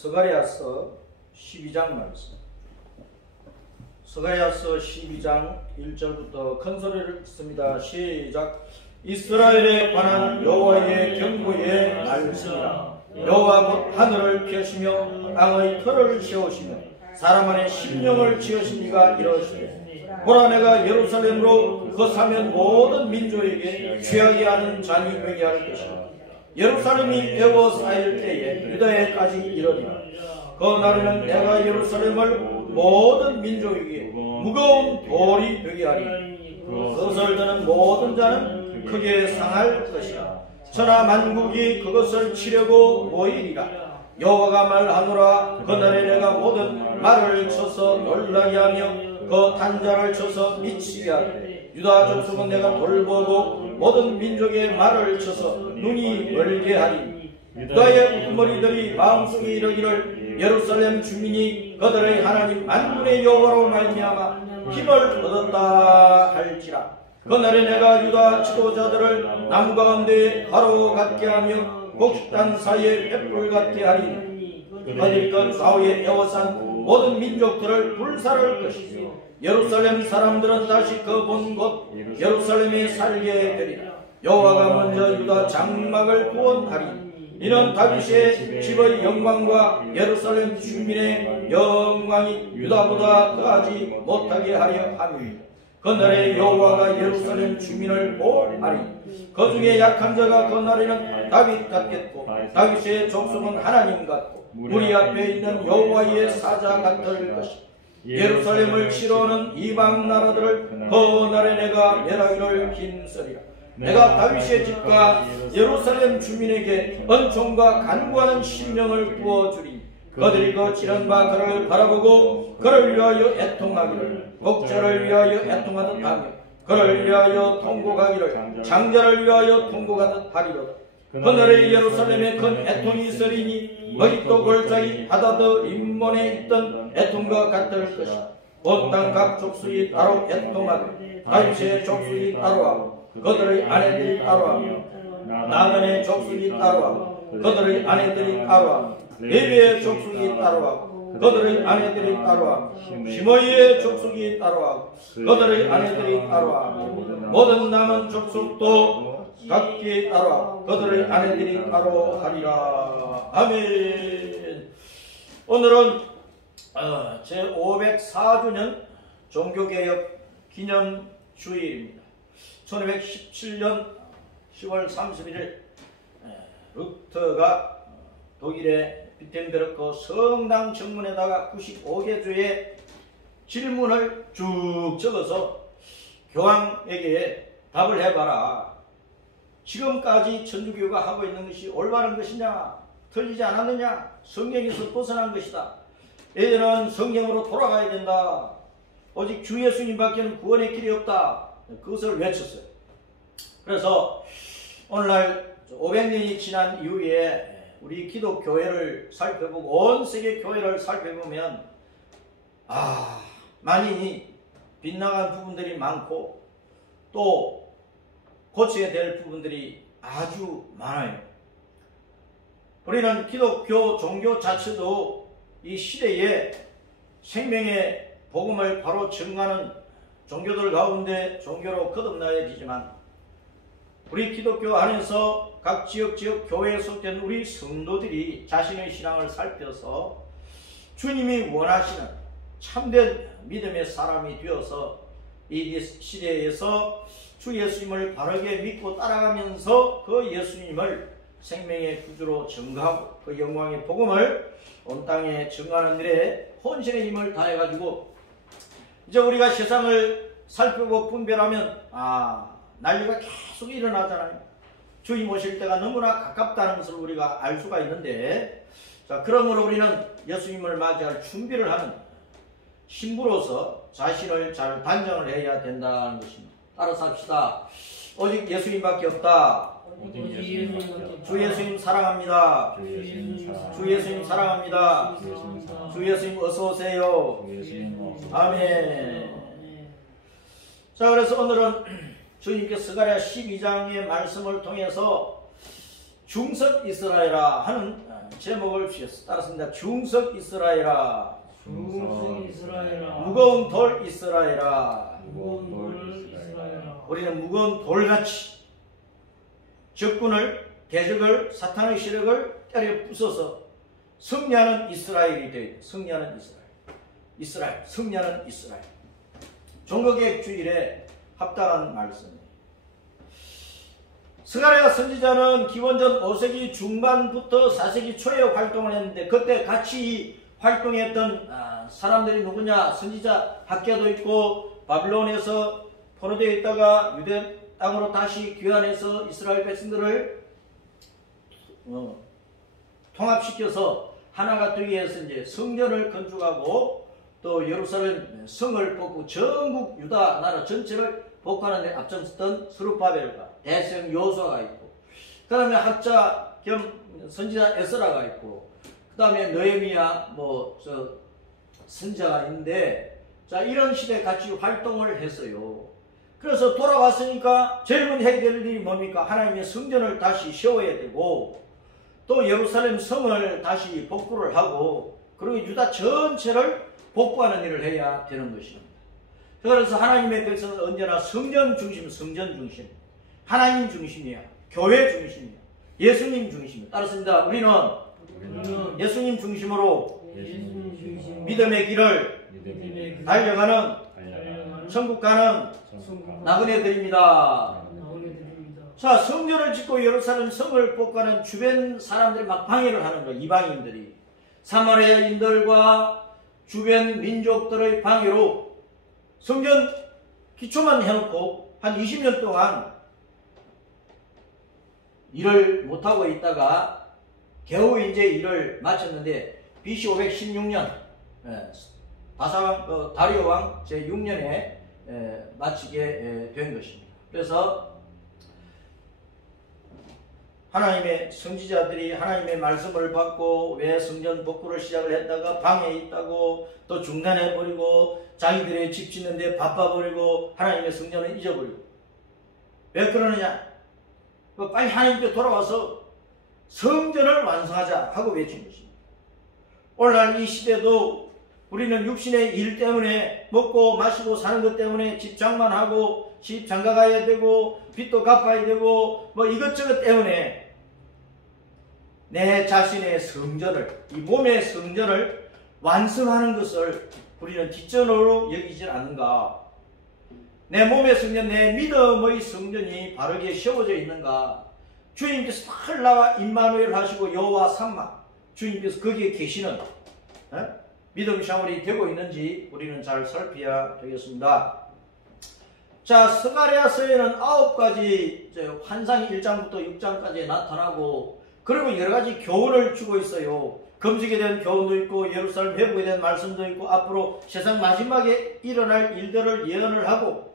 스가랴서 12장 말씀. 스가랴서 12장 1절부터 큰 소리를 듣습니다. 시작. 이스라엘에 관한 여호와의 경고의 말씀이라. 여호와 곧 하늘을 펴시며 땅의 터를 세우시며 사람 안에 심령을 지으시니가 이러시되, 보라 내가 예루살렘으로 거사면 모든 민족에게 취하게 하는 잔이 되게 할 것이다. 예루살렘이 에워싸일 때에 유다에까지 이르리라. 그 날에는 내가 예루살렘을 모든 민족에게 무거운 돌이 되게 하리. 그것을 드는 모든 자는 크게 상할 것이다. 천하 만국이 그것을 치려고 모이리라. 여호와가 말하노라. 그날에 내가 모든 말을 쳐서 놀라게 하며 그 단자를 쳐서 미치게 하되, 유다 족속은 내가 돌보고 모든 민족의 말을 쳐서 눈이 멀게 하리니, 유다의 우두머리들이 마음속에 이르기를 예루살렘 주민이 그들의 하나님 만군의 여호와로 말미암아 힘을 얻었다 할지라. 그날에 내가 유다 지도자들을 나무 가운데 가로 같게 하며 곡식단 사이에 횃불 같게 하리니, 그들과 좌우에 에워싼 모든 민족들을 불살을 것이며 예루살렘 사람들은 다시 그 본 곳 예루살렘에 살게 되리라. 여호와가 먼저 유다 장막을 구원하리니, 이는 다윗의 집의 영광과 예루살렘 주민의 영광이 유다보다 더하지 못하게 하려 함이니라. 그날에 여호와가 예루살렘 주민을 보호하리니, 그 중에 약한 자가 그날에는 다윗 같겠고 다윗의 족속은 하나님 같고 우리 앞에 있는 여호와의 사자 같을 것이다. 예루살렘을 치러오는 이방 나라들을 그 날에 내가 멸하기를 힘쓰리라. 내가 다윗의 집과 예루살렘 주민에게 은총과 간구하는 심령을 부어주리니, 그들이 그 지른 바 그를 바라보고 그를 위하여 애통하기를 목자를 위하여 애통하듯 하며 그를 위하여 통곡하기를 장자를 위하여 통곡하듯 하리로다. 그날에 예루살렘에 큰 애통이 있으리니 머릿도 골짜기 바다더 림몬에 있던 애통과 같을 것이다. 온 땅 각 족속이 따로 애통하되 다윗의 족속이 따로하고 그들의 아내들이 따로하며 나단의 족속이 따로하고 그들의 아내들이 따로하며 레위의 족속이 따로하고 그들의 아내들이 따로하며 시므이의 족속이 따로하고 그들의 아내들이 따로하며 모든 남은 족속도 각기 따로하고 그들의 아내들이 따로하리라. 아멘. 오늘은 제504주년 종교개혁 기념주일입니다. 1917년 10월 31일 루터가 독일의 비텐베르크 성당 정문에다가 95개 주의 질문을 쭉 적어서 교황에게 답을 해봐라. 지금까지 천주교가 하고 있는 것이 올바른 것이냐, 틀리지 않았느냐, 성경에서 벗어난 것이다. 이제는 성경으로 돌아가야 된다. 오직 주 예수님밖에는 구원의 길이 없다. 그것을 외쳤어요. 그래서 오늘날 500년이 지난 이후에 우리 기독교회를 살펴보고 온 세계 교회를 살펴보면 많이 빗나간 부분들이 많고 또 고쳐야 될 부분들이 아주 많아요. 우리는 기독교 종교 자체도 이 시대에 생명의 복음을 바로 증가하는 종교들 가운데 종교로 거듭나야 되지만, 우리 기독교 안에서 각 지역 교회에 속된 우리 성도들이 자신의 신앙을 살펴서 주님이 원하시는 참된 믿음의 사람이 되어서 이 시대에서 주 예수님을 바르게 믿고 따라가면서 그 예수님을 생명의 구주로 증거하고 그 영광의 복음을 온 땅에 증거하는 일에 혼신의 힘을 다해가지고, 이제 우리가 세상을 살펴보고 분별하면 난리가 계속 일어나잖아요. 주님 오실 때가 너무나 가깝다는 것을 우리가 알 수가 있는데, 자, 그러므로 우리는 예수님을 맞이할 준비를 하는 신부로서 자신을 잘 단장을 해야 된다는 것입니다. 따라서 합시다. 오직 예수님밖에 없다. 주 예수님 사랑합니다. 주 예수님 사랑합니다. 주 예수님 어서 오세요. 아멘. 자, 그래서 오늘은 주님께서 스가랴 12장의 말씀을 통해서 중석 이스라엘아 하는 제목을 주셨습니다. 따랐습니다. 중석 이스라엘아, 중성 이스라엘아, 무거운 돌 이스라엘아. 무거운 돌 이스라엘아. 우리는 무거운 돌같이 적군을, 대적을, 사탄의 세력을 때려 부숴서 승리하는 이스라엘이 되어 있다. 승리하는 이스라엘, 승리하는 이스라엘. 종교개혁 주일에 합당한 말씀입니다. 스가랴 선지자는 기원전 5세기 중반부터 4세기 초에 활동을 했는데, 그때 같이 활동했던 사람들이 누구냐? 선지자 학계도 있고, 바빌론에서 포로되어 있다가 유대 땅으로 다시 귀환해서 이스라엘 백성들을 통합시켜서 하나가 되기 위해서 이제 성전을 건축하고, 또 예루살렘 성을 뽑고 전국 유다 나라 전체를 복하는 데 앞장섰던 스룹바벨과 대성 여호수아가 있고, 그 다음에 학자 겸 선지자 에스라가 있고, 그 다음에 느헤미야 선지자가 있는데, 자, 이런 시대에 같이 활동을 했어요. 그래서 돌아왔으니까 제일 먼저 해야 될 일이 뭡니까? 하나님의 성전을 다시 세워야 되고, 또 예루살렘 성을 다시 복구를 하고, 그리고 유다 전체를 복구하는 일을 해야 되는 것입니다. 그래서 하나님의 백성은 언제나 성전 중심, 하나님 중심이야, 교회 중심이야, 예수님 중심이야. 따랐습니다. 우리는 예수님 중심으로 믿음의 길을 달려가는 천국 가는 나그네들입니다. 자, 성전을 짓고 예루살렘 성을 복구하는 주변 사람들이 막 방해를 하는 거예요. 이방인들이. 사마리아인들과 주변 민족들의 방해로 성전 기초만 해놓고 한 20년 동안 일을 못하고 있다가 겨우 이제 일을 마쳤는데, BC 516년 다리오 왕 제6년에 마치게 된 것입니다. 그래서 하나님의 선지자들이 하나님의 말씀을 받고 왜 성전 복구를 시작을 했다가 방해 있다고 또 중단해버리고 자기들의 집 짓는데 바빠버리고 하나님의 성전을 잊어버리고, 왜 그러느냐? 빨리 하나님께 돌아와서 성전을 완성하자 하고 외친 것입니다. 오늘날 이 시대도 우리는 육신의 일 때문에 먹고 마시고 사는 것 때문에 집 장만하고 집 장가가야 되고 빚도 갚아야 되고 이것저것 때문에 내 자신의 성전을, 이 몸의 성전을 완성하는 것을 우리는 뒷전으로 여기질 않는가? 내 몸의 성전, 내 믿음의 성전이 바르게 세워져 있는가? 주님께서 탁 나와 임마누엘 하시고 여호와 삼마, 주님께서 거기에 계시는 믿음 샤워이 되고 있는지 우리는 잘 살펴야 되겠습니다. 자, 스가랴서에는 9가지 환상이 1장부터 6장까지 나타나고, 그리고 여러가지 교훈을 주고 있어요. 금식에 대한 교훈도 있고 예루살렘 회복에 대한 말씀도 있고 앞으로 세상 마지막에 일어날 일들을 예언을 하고,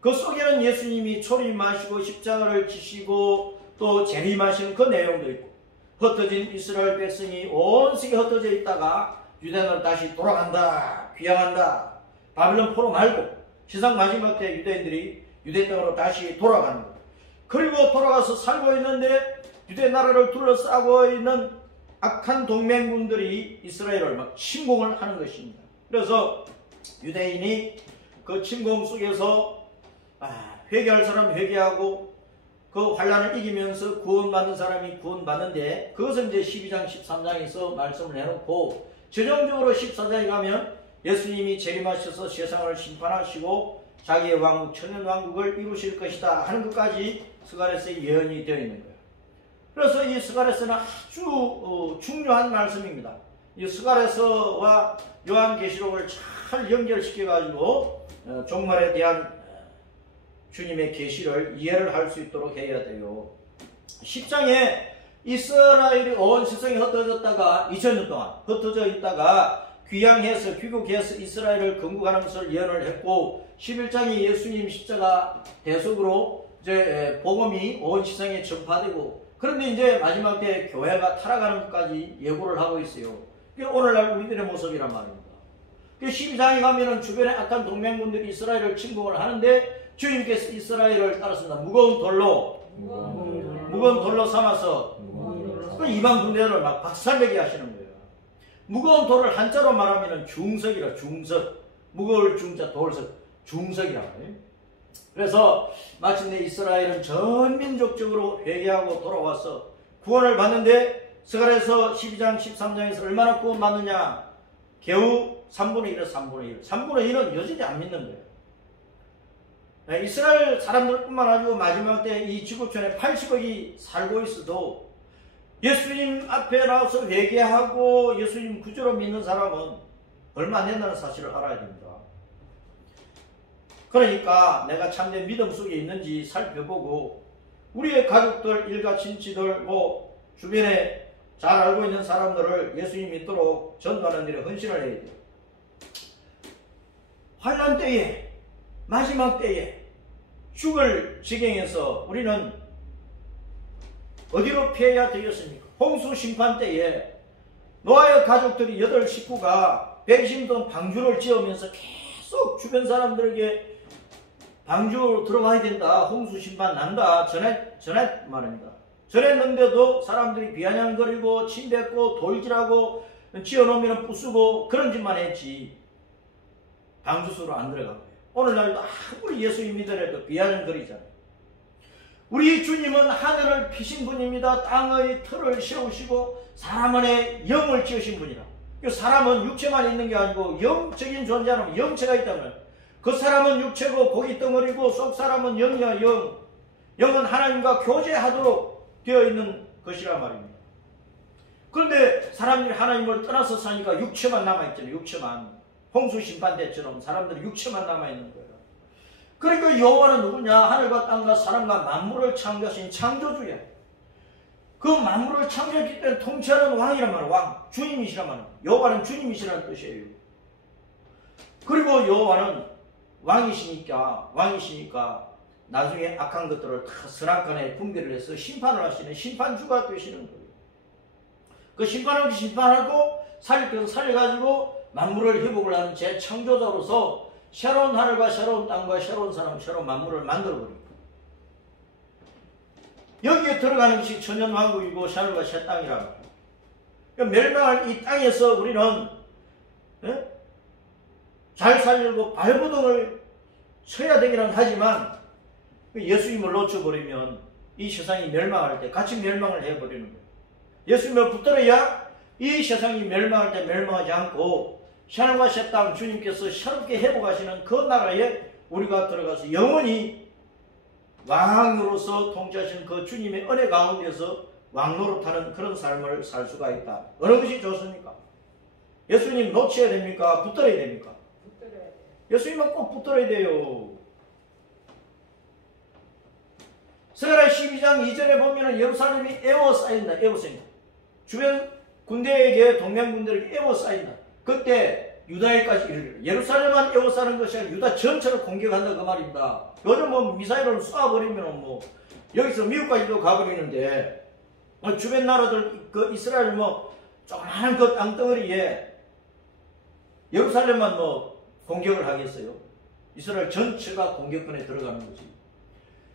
그 속에는 예수님이 초림하시고 십자가를 지시고 또 재림하시는 그 내용도 있고, 흩어진 이스라엘 백성이 온 세계에 흩어져 있다가 유대인으로 다시 돌아간다, 귀향한다, 바빌론 포로 말고 세상 마지막 때 유대인들이 유대 땅으로 다시 돌아가는 것. 그리고 돌아가서 살고 있는데 유대 나라를 둘러싸고 있는 악한 동맹군들이 이스라엘을 막 침공을 하는 것입니다. 그래서 유대인이 그 침공 속에서 회개할 사람 회개하고 그 환난을 이기면서 구원받는 사람이 구원받는데, 그것은 이제 12장 13장에서 말씀을 해놓고, 최종적으로 14장에 가면 예수님이 재림하셔서 세상을 심판하시고 자기의 왕국, 천년왕국을 이루실 것이다 하는 것까지 스가랴서의 예언이 되어 있는 거예요. 그래서 이 스가랴서는 아주 중요한 말씀입니다. 이 스가랴서와 요한계시록을 잘 연결시켜 가지고 종말에 대한 주님의 계시를 이해를 할 수 있도록 해야 돼요. 10장에 이스라엘이 온 세상에 흩어졌다가 2000년 동안 흩어져 있다가 귀향해서 귀국해서 이스라엘을 건국하는 것을 예언을 했고, 11장이 예수님 십자가 대속으로 이제 복음이 온 세상에 전파되고, 그런데 이제 마지막 때 교회가 타락하는 것까지 예고를 하고 있어요. 그게 오늘날 우리들의 모습이란 말입니다. 12장에 가면은 주변에 악한 동맹군들이 이스라엘을 침공을 하는데, 주님께서 이스라엘을 따랐습니다. 무거운 돌로 삼아서 그 이방 군대를 막 박살내게 하시는 거예요. 무거운 돌을 한자로 말하면 중석이라, 중석. 무거울 중자 돌석, 중석이라고 해요. 그래서 마침내 이스라엘은 전민족적으로 회개하고 돌아와서 구원을 받는데, 스가랴서 12장 13장에서 얼마나 구원받느냐? 겨우 3분의 1은 3분의 1. 3분의 1은 여전히 안 믿는 거예요. 이스라엘 사람들뿐만 아니고 마지막 때 이 지구촌에 80억이 살고 있어도 예수님 앞에 나와서 회개하고 예수님 구주로 믿는 사람은 얼마 안 된다는 사실을 알아야 됩니다. 그러니까 내가 참된 믿음 속에 있는지 살펴보고 우리의 가족들, 일가 친지들, 주변에 잘 알고 있는 사람들을 예수님 믿도록 전도하는 일에 헌신을 해야 돼요. 환난 때에, 마지막 때에 죽을 지경에서 우리는 어디로 피해야 되겠습니까? 홍수 심판 때에 노아의 가족들이 8 식구가 배심동 방주를 지으면서 계속 주변 사람들에게 방주로 들어가야 된다, 홍수 심판 난다 전해 말입니다. 전했는데도 사람들이 비아냥거리고 침뱉고 돌질하고 지어놓으면 부수고 그런 짓만 했지 방주수로 안 들어간 거예요. 오늘날도 아무리 예수님 믿으래도 비아냥거리잖아요. 우리 주님은 하늘을 피신 분입니다. 땅의 틀을 세우시고 사람 안에 영을 지으신 분이라. 사람은 육체만 있는 게 아니고 영적인 존재라면 영체가 있다면 그 사람은 육체고 고기 덩어리고 속 사람은 영이야 영. 영은 하나님과 교제하도록 되어 있는 것이라 말입니다. 그런데 사람들이 하나님을 떠나서 사니까 육체만 남아있잖아요. 육체만. 홍수 심판 때처럼 사람들이 육체만 남아있는 거예요. 그러니까 여호와는 누구냐? 하늘과 땅과 사람과 만물을 창조하신 창조주야. 그 만물을 창조했기 때문에 통치하는 왕이란 말이에요. 왕, 주님이시란 말이에요. 여호와는 주님이시라는 뜻이에요. 그리고 여호와는 왕이시니까 나중에 악한 것들을 다 선악간에 분별을 해서 심판을 하시는 심판주가 되시는 거예요. 그 심판을 심판하고 살릴 것을 살려가지고 만물을 회복을 하는 재창조자로서 새로운 하늘과 새로운 땅과 새로운 사람, 새로운 만물을 만들어버립니다. 여기에 들어가는 것이 천년왕국이고 새하늘과 새 땅이라고. 그러니까 멸망할 이 땅에서 우리는 잘 살려고 발버둥을 쳐야 되기는 하지만 예수님을 놓쳐버리면 이 세상이 멸망할 때 같이 멸망을 해버리는 거예요. 예수님을 붙들어야 이 세상이 멸망할 때 멸망하지 않고 새하늘과 새 땅 주님께서 새롭게 회복하시는 그 나라에 우리가 들어가서 영원히 왕으로서 통치하시는 그 주님의 은혜 가운데서 왕노릇하는 그런 삶을 살 수가 있다. 어느 것이 좋습니까? 예수님 놓쳐야 됩니까? 붙들어야 됩니까? 붙들어야 돼요. 예수님은 꼭 붙들어야 돼요. 스가랴 12장 2절에 보면 예루살렘이 에워싸인다. 에워싸인다. 주변 군대에게 동맹군들에게 에워싸인다. 그때 유다에까지 이르리라. 예루살렘만 에워싸는 것이 아니라 유다 전체를 공격한다 그 말입니다. 요즘 미사일을 쏴버리면 여기서 미국까지도 가버리는데 주변 나라들 그 이스라엘 조그마한 그 땅덩어리에 예루살렘만 공격을 하겠어요? 이스라엘 전체가 공격권에 들어가는 거지.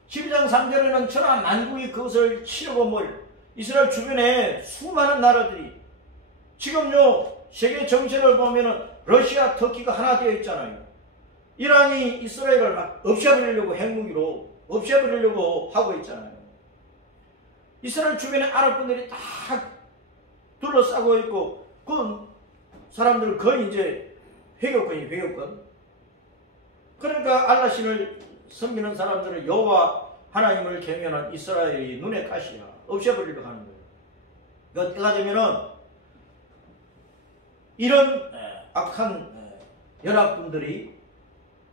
12장 3절에는 천하 만국이 그것을 치려고 이스라엘 주변에 수많은 나라들이 지금요 세계 정세를 보면은 러시아, 터키가 하나 되어 있잖아요. 이란이 이스라엘을 막 없애버리려고 핵무기로 없애버리려고 하고 있잖아요. 이스라엘 주변에 아랍분들이 다 둘러싸고 있고 그 사람들은 거의 이제 회교권이 회교권. 그러니까 알라신을 섬기는 사람들은 여호와 하나님을 경외하는 이스라엘이 눈에 가시야 없애버리려고 하는 거예요. 그 때가 되면은 이런 악한 연합분들이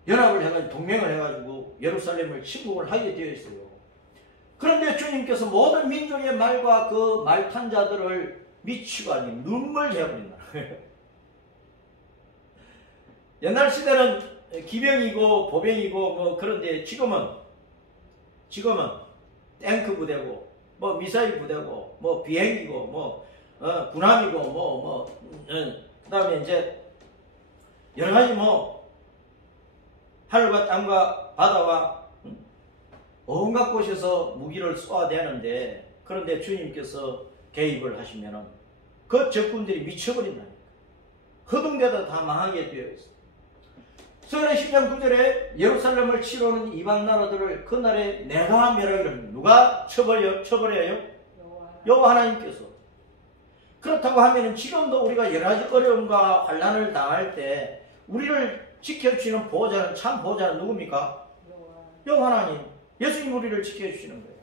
연합을 해가지고 동맹을 해가지고 예루살렘을 침공을 하게 되어 있어요. 그런데 주님께서 모든 민족의 말과 그 말탄 자들을 미치고 아니 눈물 해버린다. 옛날 시대는 기병이고 보병이고 그런데 지금은 탱크 부대고 미사일 부대고 비행기고 군함이고 그 다음에 이제 여러가지 하늘과 땅과 바다와 온갖 곳에서 무기를 쏘아대는데 그런데 주님께서 개입을 하시면은 그 적군들이 미쳐버린다니까. 허둥대다 다 망하게 되어 있어. 서울의 10장 9절에 예루살렘을 치러오는 이방 나라들을 그날에 내가 멸하기를 누가 쳐버려요? 여호와 하나님께서. 그렇다고 하면은 지금도 우리가 여러 가지 어려움과 환난을 당할 때 우리를 지켜주시는 보호자는 참 보호자는 누굽니까? 여호와 하나님. 예수님 우리를 지켜주시는 거예요.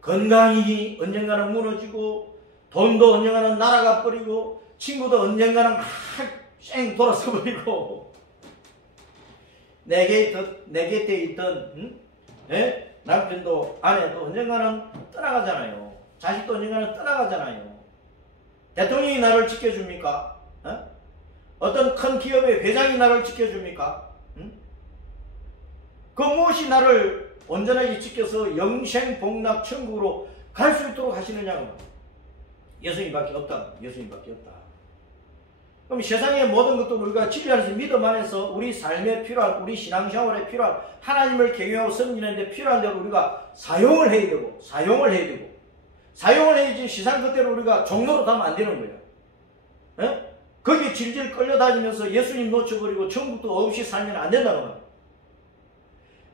건강이 언젠가는 무너지고 돈도 언젠가는 날아가 버리고 친구도 언젠가는 막 쌩 돌아서 버리고 내 곁에 있던 남편도 아내도 언젠가는 떠나가잖아요. 자식도 언젠가는 떠나가잖아요. 대통령이 나를 지켜줍니까? 어떤 큰 기업의 회장이 나를 지켜줍니까? 그 무엇이 나를 온전하게 지켜서 영생복락 천국으로 갈 수 있도록 하시느냐고. 예수님밖에 없다. 예수님밖에 없다. 그럼 세상의 모든 것도 우리가 진리 안에서 믿음 안에서 우리 삶에 필요한, 우리 신앙생활에 필요한, 하나님을 경외하고 섬기는데 필요한 대로 우리가 사용을 해야 되고 사용을 해야지 시상 그대로 우리가 종로로 가면 안 되는 거예요. 거기 질질 끌려다니면서 예수님 놓쳐버리고 천국도 없이 살면 안 된다는 거예요.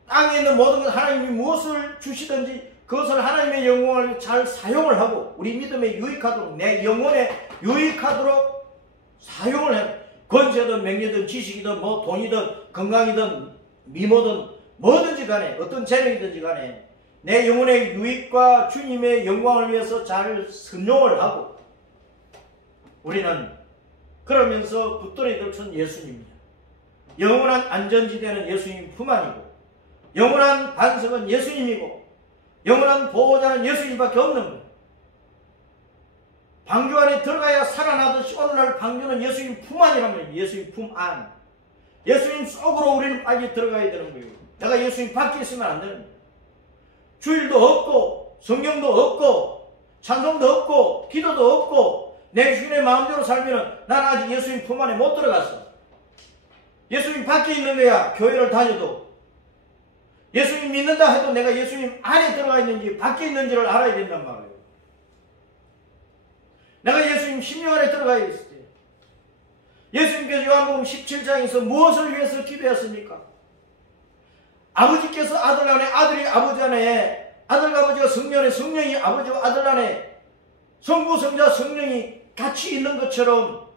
땅에 있는 모든 것 하나님이 무엇을 주시든지 그것을 하나님의 영광을 잘 사용을 하고 우리 믿음에 유익하도록, 내 영혼에 유익하도록 사용을 해. 권세든 명예든 지식이든 뭐 돈이든 건강이든 미모든 뭐든지 간에 어떤 재능이든지 간에 내 영혼의 유익과 주님의 영광을 위해서 잘 선용을 하고 우리는 그러면서 붙들어 들춘 예수님이야. 영원한 안전지대는 예수님 품 안이고 영원한 반석은 예수님이고 영원한 보호자는 예수님밖에 없는 거예요. 방주 안에 들어가야 살아나듯이 오늘날 방주는 예수님 품 안이란 말이에요. 예수님 품 안. 예수님 속으로 우리는 빨리 들어가야 되는 거예요. 내가 예수님 밖에 있으면 안 되는 거예요. 주일도 없고 성경도 없고 찬송도 없고 기도도 없고 내 주인의 마음대로 살면 난 아직 예수님 품 안에 못 들어갔어. 예수님 밖에 있는 거야. 교회를 다녀도. 예수님 믿는다 해도 내가 예수님 안에 들어가 있는지 밖에 있는지를 알아야 된단 말이에요. 내가 예수님 심령 안에 들어가 있을 때 예수님께서 요한복음 17장에서 무엇을 위해서 기도했습니까? 아버지께서 아들 안에, 아들이 아버지 안에, 아들과 아버지가 성령 안에, 성령이 아버지와 아들 안에, 성부, 성자, 성령이 같이 있는 것처럼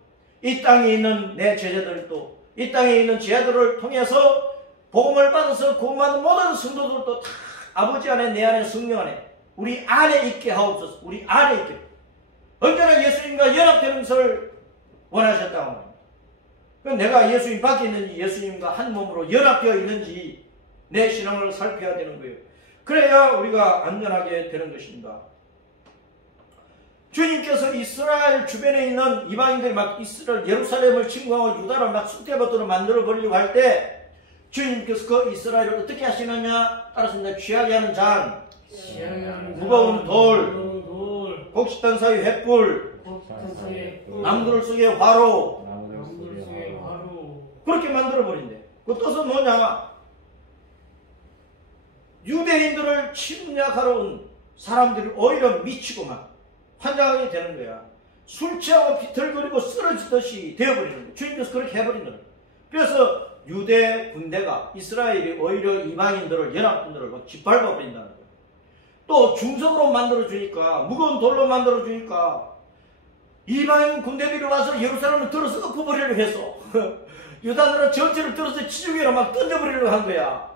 이 땅에 있는 내 제자들도, 이 땅에 있는 제자들을 통해서 복음을 받아서 구원받은 모든 성도들도 다 아버지 안에, 내 안에, 성령 안에, 우리 안에 있게 하옵소서. 우리 안에 있게. 언제나 예수님과 연합되는 것을 원하셨다고 합니다. 내가 예수님 밖에 있는지 예수님과 한 몸으로 연합되어 있는지 내 신앙을 살펴야 되는 거예요. 그래야 우리가 안전하게 되는 것입니다. 주님께서 이스라엘 주변에 있는 이방인들이 막 이스라엘 예루살렘을 침공하고 유다를 막 쑥대밭으로 만들어 버리려고 할 때 주님께서 그 이스라엘을 어떻게 하시느냐? 따라서 취하게 하는 잔, 무거운 돌, 곡식단 사이 횃불, 나무들 속에 화로, 그렇게 만들어 버린대. 그 뜻은 뭐냐? 유대인들을 침략하러 온 사람들이 오히려 미치고 막 환장하게 되는 거야. 술 취하고 비틀거리고 쓰러지듯이 되어버리는 거야. 주님께서 그렇게 해버리는 거야. 그래서 유대 군대가 이스라엘이 오히려 이방인들을, 연합군들을 막 짓밟아 버린다는 거야. 또 중성으로 만들어주니까, 무거운 돌로 만들어주니까 이방인 군대들이 와서 예루살렘을 들어서 엎어버리려고 했어. 유다들은 전체를 들어서 지중해로 막 던져버리려고 한 거야.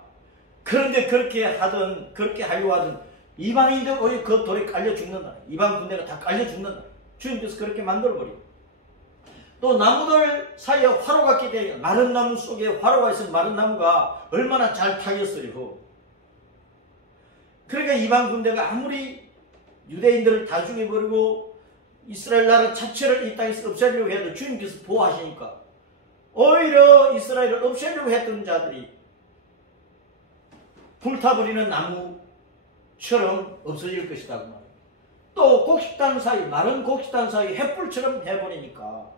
그런데 그렇게 하려고 하던 이방인들 오히려 그 돌에 깔려 죽는다. 이방 군대가 다 깔려 죽는다. 주님께서 그렇게 만들어버리고. 또 나무들 사이에 화로가 끼게 마른 나무 속에 화로가 있으면 마른 나무가 얼마나 잘 타겠어요. 그러니까 이방 군대가 아무리 유대인들을 다 죽여버리고 이스라엘 나라 자체를 이 땅에서 없애려고 해도 주님께서 보호하시니까 오히려 이스라엘을 없애려고 했던 자들이 불타버리는 나무처럼 없어질 것이다. 또 곡식단 사이, 마른 곡식단 사이 횃불처럼 해버리니까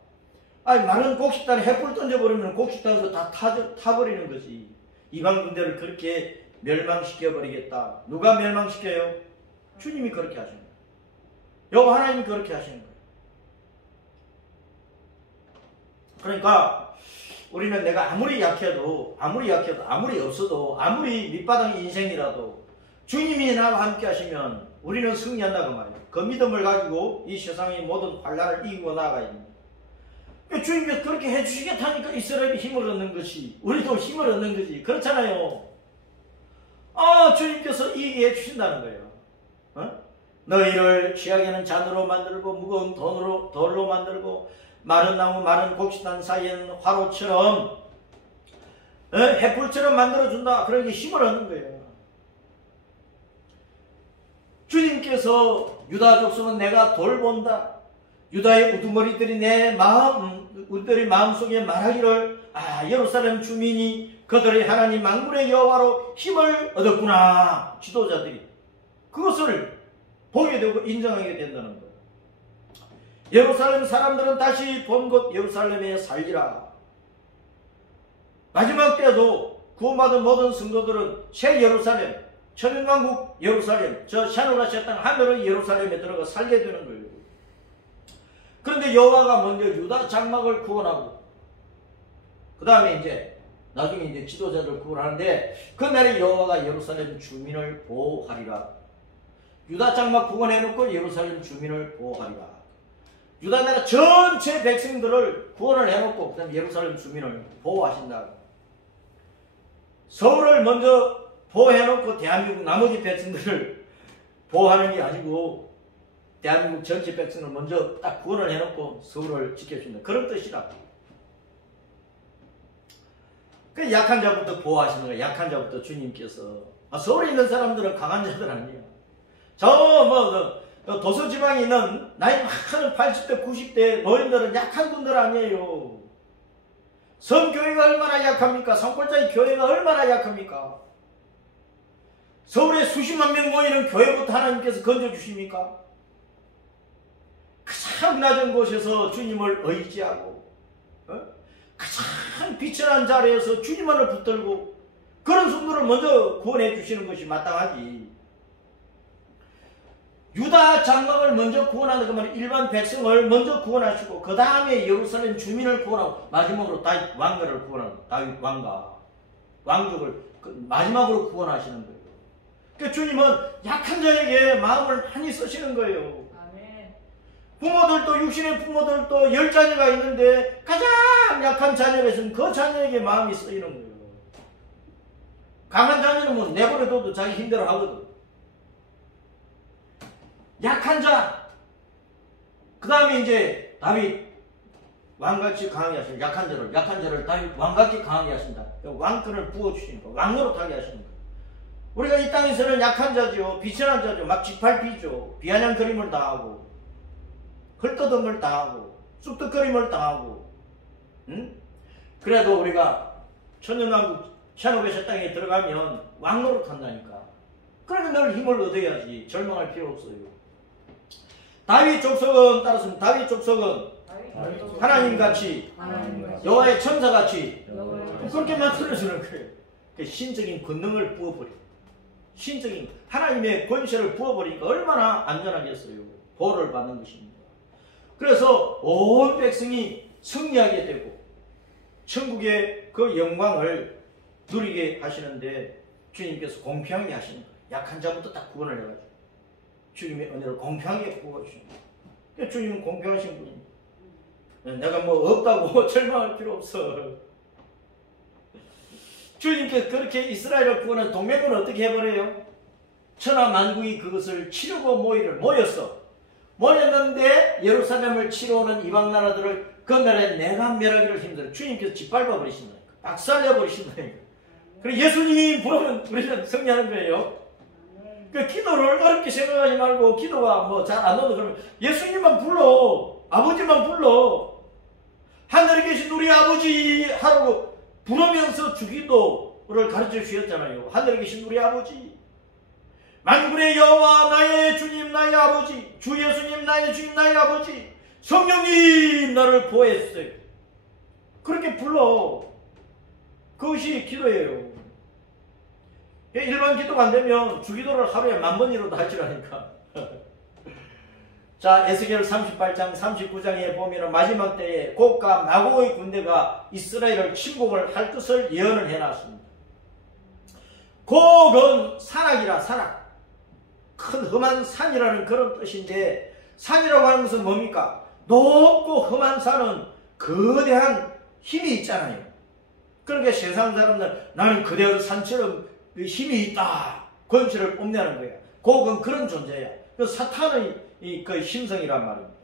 마른 곡식단에 횃불 던져버리면 곡식단도 다 타버리는 거지. 이방 군대를 그렇게 멸망시켜버리겠다. 누가 멸망시켜요? 주님이 그렇게 하십니다. 여호와 하나님이 그렇게 하시는 거예요. 그러니까 우리는 내가 아무리 약해도 아무리 없어도 아무리 밑바닥 인생이라도 주님이 나와 함께 하시면 우리는 승리한다고 말이에요. 그 믿음을 가지고 이 세상의 모든 환난을 이기고 나아가야 됩니다. 주님께서 그렇게 해주시겠다니까 이스라엘이 힘을 얻는 것이, 우리도 힘을 얻는 것이 그렇잖아요. 주님께서 이기게 해주신다는 거예요. 너희를 취하게는 잔으로 만들고 무거운 돌로 만들고 마른 나무 마른 곡식단 사이에는 화로처럼 횃불처럼 만들어준다. 그러니 힘을 얻는 거예요. 주님께서 유다 족속은 내가 돌본다. 유다의 우두머리들이 우리들의 마음속에 말하기를 예루살렘 주민이 그들의 하나님 만군의 여호와로 힘을 얻었구나. 지도자들이 그것을 보게 되고 인정하게 된다는 거예요. 예루살렘 사람들은 다시 본 곳 예루살렘에 살리라. 마지막 때도 구원받은 모든 성도들은 새 예루살렘, 천연왕국 예루살렘, 저 샤누라시아 땅 하늘의 예루살렘에 들어가 살게 되는 거예요. 그런데 여호와가 먼저 유다 장막을 구원하고 그 다음에 나중에 이제 지도자를 구원하는데 그날에 여호와가 예루살렘 주민을 보호하리라. 유다 장막 구원해놓고 예루살렘 주민을 보호하리라. 유다 나라 전체 백성들을 구원을 해놓고 그 다음에 예루살렘 주민을 보호하신다. 서울을 먼저 보호해놓고 대한민국 나머지 백성들을 보호하는 게 아니고 대한민국 전체 백성을 먼저 딱 구원을 해놓고 서울을 지켜준다. 그런 뜻이라. 그 약한 자부터 보호하시는 거예요. 약한 자부터 주님께서. 서울에 있는 사람들은 강한 자들 아니에요. 도서지방에 있는 나이 많은 80대 90대 노인들은 약한 분들 아니에요. 성교회가 얼마나 약합니까? 성골짜기 교회가 얼마나 약합니까? 서울에 수십만 명 모이는 교회부터 하나님께서 건져주십니까? 가장 낮은 곳에서 주님을 의지하고 가장 비천한 자리에서 주님만을 붙들고 그런 성도를 먼저 구원해 주시는 것이 마땅하지. 유다 장막을 먼저 구원하는 그 말은 일반 백성을 먼저 구원하시고 그 다음에 예루살렘 주민을 구원하고 마지막으로 다윗 왕가를 구원하는 다윗 왕족을 마지막으로 구원하시는 거예요. 그러니까 주님은 약한 자에게 마음을 많이 쓰시는 거예요. 부모들도 육신의 부모들도 10자녀가 있는데 가장 약한 자녀가 있으면 그 자녀에게 마음이 쓰이는 거예요. 강한 자녀는 뭐 내버려둬도 자기 힘대로 하거든. 약한 자, 그 다음에 이제 다윗 왕같이 강하게 하신다. 약한 자를 다윗 왕같이 강하게 하신다. 왕권을 부어주시는 거, 왕노릇하게 하시는 거. 우리가 이 땅에서는 약한 자죠, 비천한 자죠, 막 짓밟히죠, 비아냥거림을 당하고 헐떡덤을 당하고 쑥덕거림을 당하고 그래도 우리가 천연왕국 샤누베샤 땅에 들어가면 왕노릇 한다니까. 그러면 늘 힘을 얻어야지. 절망할 필요 없어요. 다윗 족속은 하나님같이 여호와의 천사같이 그렇게 만들어주는 거예요. 신적인 권능을 부어버려. 신적인 하나님의 권세를 부어버리니까 얼마나 안전하겠어요. 보호를 받는 것입니다. 그래서 온 백성이 승리하게 되고 천국의 그 영광을 누리게 하시는데 주님께서 공평하게 하시는 거예요. 약한 자부터 딱 구원을 해가지고 주님의 은혜를 공평하게 부어주시는 거예요. 그러니까 주님은 공평하신 분입니다. 내가 뭐 없다고 절망할 필요 없어. 주님께서 그렇게 이스라엘을 구원한 동맹은 어떻게 해버려요? 천하 만국이 그것을 치르고 모였는데 예루살렘을 치러 오는 이방 나라들을 그 나라에 내가 멸하기를 힘들어. 주님께서 짓밟아 버리신다니까. 박살내 버리신다니까. 그리고 예수님이 부르면 우리는 승리하는 거예요. 그 기도를 어렵게 생각하지 말고 기도가 뭐 잘 안 나오도 그러면 예수님만 불러. 아버지만 불러. 하늘에 계신 우리 아버지 하라고 부르면서 주기도를 가르쳐 주셨잖아요. 하늘에 계신 우리 아버지, 만군의 여호와 나의 주님 나의 아버지, 주 예수님 나의 주님 나의 아버지, 성령님 나를 보호했어요. 그렇게 불러. 그것이 기도예요. 일반 기도가 안 되면 주기도를 하루에 10,000번이라도 할 줄 아니까. 자, 에스겔 38장 39장에 보면 마지막 때에 곡과 마고의 군대가 이스라엘을 침공을 할 것을 예언을 해놨습니다. 곡은 산악이라 산악, 큰 험한 산이라는 그런 뜻인데, 산이라고 하는 것은 뭡니까? 높고 험한 산은 거대한 힘이 있잖아요. 그러니까 세상 사람들 나는 거대한 산처럼 힘이 있다, 권세를 뽐내는 거야. 곡은 그런 존재야. 그 사탄의 그 힘성이란 말입니다.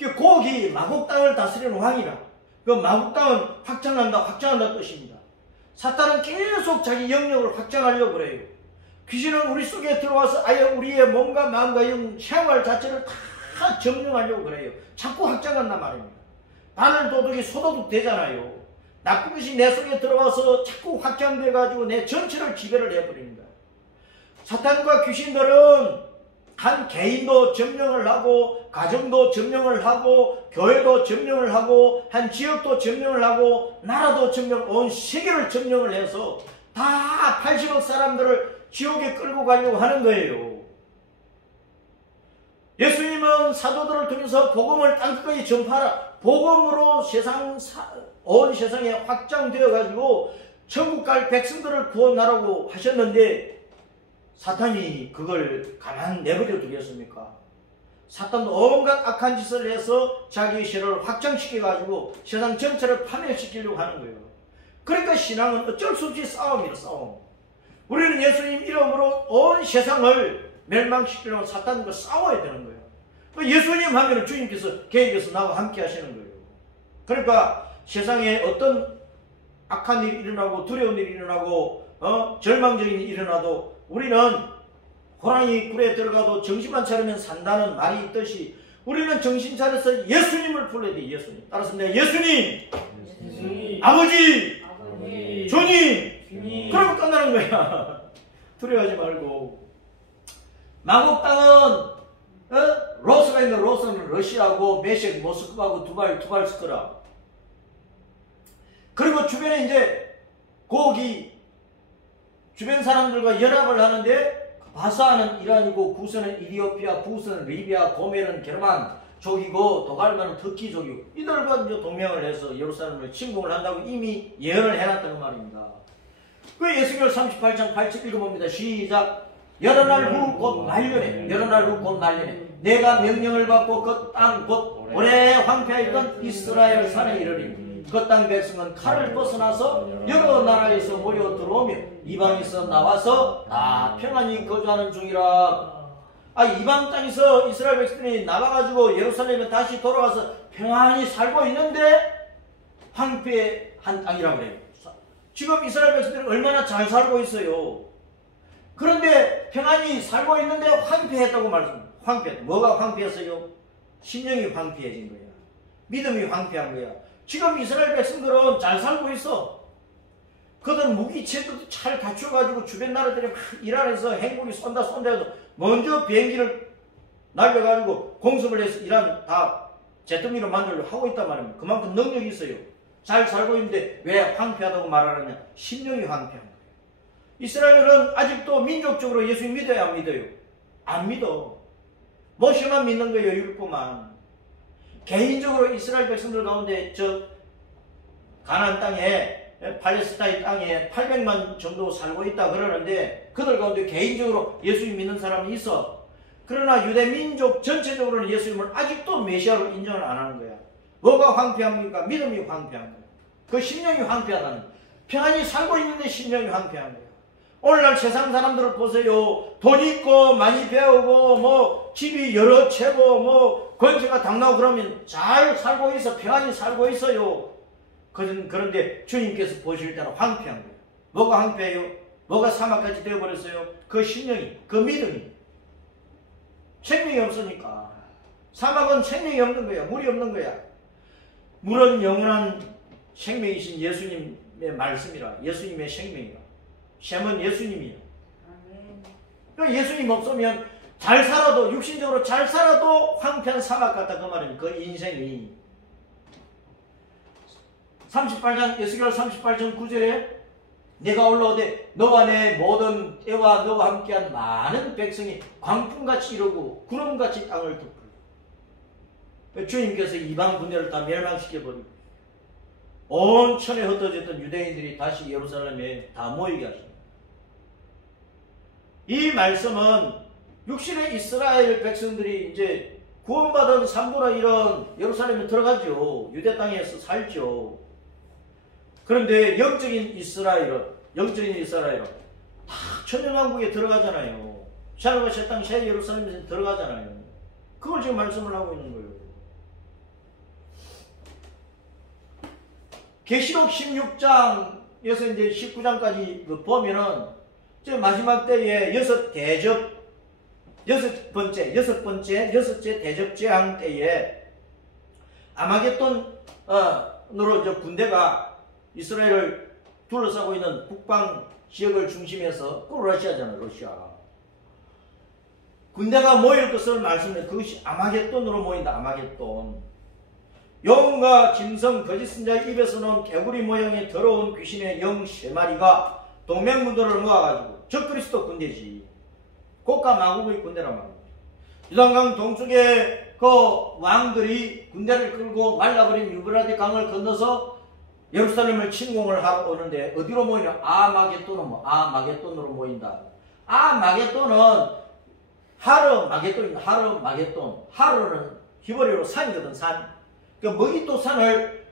그 곡이 마곡 땅을 다스리는 왕이라. 그 마곡 땅은 확장한다 뜻입니다. 사탄은 계속 자기 영역을 확장하려고 그래요. 귀신은 우리 속에 들어와서 아예 우리의 몸과 마음과 영 생활 자체를 다 점령하려고 그래요. 자꾸 확장한단 말입니다. 바늘 도둑이 소도둑 되잖아요. 나쁜 것이 내 속에 들어와서 자꾸 확장돼가지고 내 전체를 지배를 해버립니다. 사탄과 귀신들은 한 개인도 점령을 하고, 가정도 점령을 하고, 교회도 점령을 하고, 한 지역도 점령을 하고, 나라도 온 세계를 점령을 해서 다 80억 사람들을 지옥에 끌고 가려고 하는 거예요. 예수님은 사도들을 통해서 복음을 땅끝까지 전파하라. 복음으로 온 세상에 확장되어 가지고 천국 갈 백성들을 구원하라고 하셨는데, 사탄이 그걸 가만 내버려 두겠습니까? 사탄도 온갖 악한 짓을 해서 자기의 세력을 확장시켜 가지고 세상 전체를 파멸시키려고 하는 거예요. 그러니까 신앙은 어쩔 수 없이 싸움이에요. 싸움. 우리는 예수님 이름으로 온 세상을 멸망시키려고 사탄과 싸워야 되는 거예요. 예수님 하면 주님께서 계획에서 나와 함께 하시는 거예요. 그러니까 세상에 어떤 악한 일이 일어나고 두려운 일이 일어나고 절망적인 일이 일어나도 우리는 호랑이 굴에 들어가도 정신만 차리면 산다는 말이 있듯이 우리는 정신 차려서 예수님을 불러야 돼. 예수님. 따라서 내가 예수님, 아버지, 주님, 그러면 끝나는 거야. 두려워하지 말고. 마곡 땅은 로스가 있는 로스는 러시아고 메섹 모스크바고 두발스크라. 그리고 주변에 이제 곡이 주변 사람들과 연합을 하는데 바사는 이란이고 구스는 이디오피아, 부스는 리비아, 고멜은 게르만 족이고 도갈만은 터키 족이고 이들과 이제 동맹을 해서 예루살렘을 침공을 한다고 이미 예언을 해놨다는 말입니다. 그 예수겔 38장 8절 읽어봅니다. 시작. 여러 날 후 곧 말년에, 여러 날 후 곧 말년에 내가 명령을 받고 그 땅 곧 오래 황폐하였던 이스라엘 산에 이르리니 그 땅 백성은 칼을 벗어나서 여러 나라에서 모여 들어오며 이방에서 나와서 다 평안히 거주하는 중이라. 이방 땅에서 이스라엘 백성들이 나가가지고 예루살렘에 다시 돌아가서 평안히 살고 있는데 황폐한 땅이라고 그래요. 지금 이스라엘 백성들이 얼마나 잘 살고 있어요. 그런데 평안히 살고 있는데 황폐했다고 말씀합니다. 뭐가 황폐했어요? 심령이 황폐해진 거야. 믿음이 황폐한 거야. 지금 이스라엘 백성들은 잘 살고 있어. 그들은 무기체도 잘 갖춰가지고 주변 나라들이 막 이란에서 행복이 쏜다 해서 먼저 비행기를 날려가지고 공습을 해서 이란 다 잿더미로 만들려고 하고 있단 말입니다. 그만큼 능력이 있어요. 잘 살고 있는데 왜 황폐하다고 말하느냐? 심령이 황폐한 거예요. 이스라엘은 아직도 민족적으로 예수 믿어야 안 믿어요? 안 믿어. 모세만 믿는 거예요. 율법만. 개인적으로 이스라엘 백성들 가운데 가나안 땅에 팔레스타인 땅에 800만 정도 살고 있다 그러는데 그들 가운데 개인적으로 예수님 믿는 사람이 있어. 그러나 유대 민족 전체적으로는 예수님을 아직도 메시아로 인정을 안 하는 거야. 뭐가 황폐합니까? 믿음이 황폐한 거야. 그 심령이 황폐하다는 거야. 평안히 살고 있는데 심령이 황폐한 거야. 오늘날 세상 사람들을 보세요. 돈 있고 많이 배우고 집이 여러 채고 권세가 당나고 그러면 잘 살고 있어. 평안히 살고 있어요. 그런데 주님께서 보실 때는 황폐한 거예요. 뭐가 황폐해요? 뭐가 사막같이 되어버렸어요? 그 심령이, 그 믿음이. 생명이 없으니까. 사막은 생명이 없는 거야. 물이 없는 거야. 물은 영원한 생명이신 예수님의 말씀이라. 예수님의 생명이라. 셈은 예수님이야. 그러니까 예수님 없으면 잘 살아도 육신적으로 잘 살아도 황폐한 사막 같다 그 말입니다. 그 인생이. 38장 에스겔 38장 9절에 내가 올라오되 너와 내 모든 때와 너와 함께한 많은 백성이 광풍같이 이루고 구름같이 땅을 덮으리라. 주님께서 이방 군대를 다 멸망시켜버리고 온 천에 흩어졌던 유대인들이 다시 예루살렘에 다 모이게 하십니다. 이 말씀은 육신의 이스라엘 백성들이 이제 구원받은 3분의 1은 예루살렘에 들어가죠. 유대 땅에서 살죠. 그런데 영적인 이스라엘은 다 천년왕국에 들어가잖아요. 샤르와 새 땅, 새 예루살렘에 들어가잖아요. 그걸 지금 말씀을 하고 있는 거예요. 계시록 16장에서 이제 19장까지 보면은 이제 마지막 때에 여섯째 대접 재앙 때에 아마겟돈으로 군대가 이스라엘을 둘러싸고 있는 북방 지역을 중심해서 그 러시아잖아요. 러시아. 군대가 모일 것을 말씀해. 그것이 아마겟돈으로 모인다. 아마겟돈. 용과 짐승 거짓 선자의 입에서 나온 개구리 모양의 더러운 귀신의 영 3마리가 동맹군대를 모아가지고 적그리스도 군대지. 고가 마국의 군대란 말입니다. 요단강 동쪽에 그 왕들이 군대를 끌고 말라버린 유브라데 강을 건너서 예루살렘을 침공을 하러 오는데 어디로 모이냐? 아마겟돈으로 모인다. 아마겟돈은 하르마겟돈입니다. 하르는 히브리어로 산이거든. 산. 그 머깃도 산을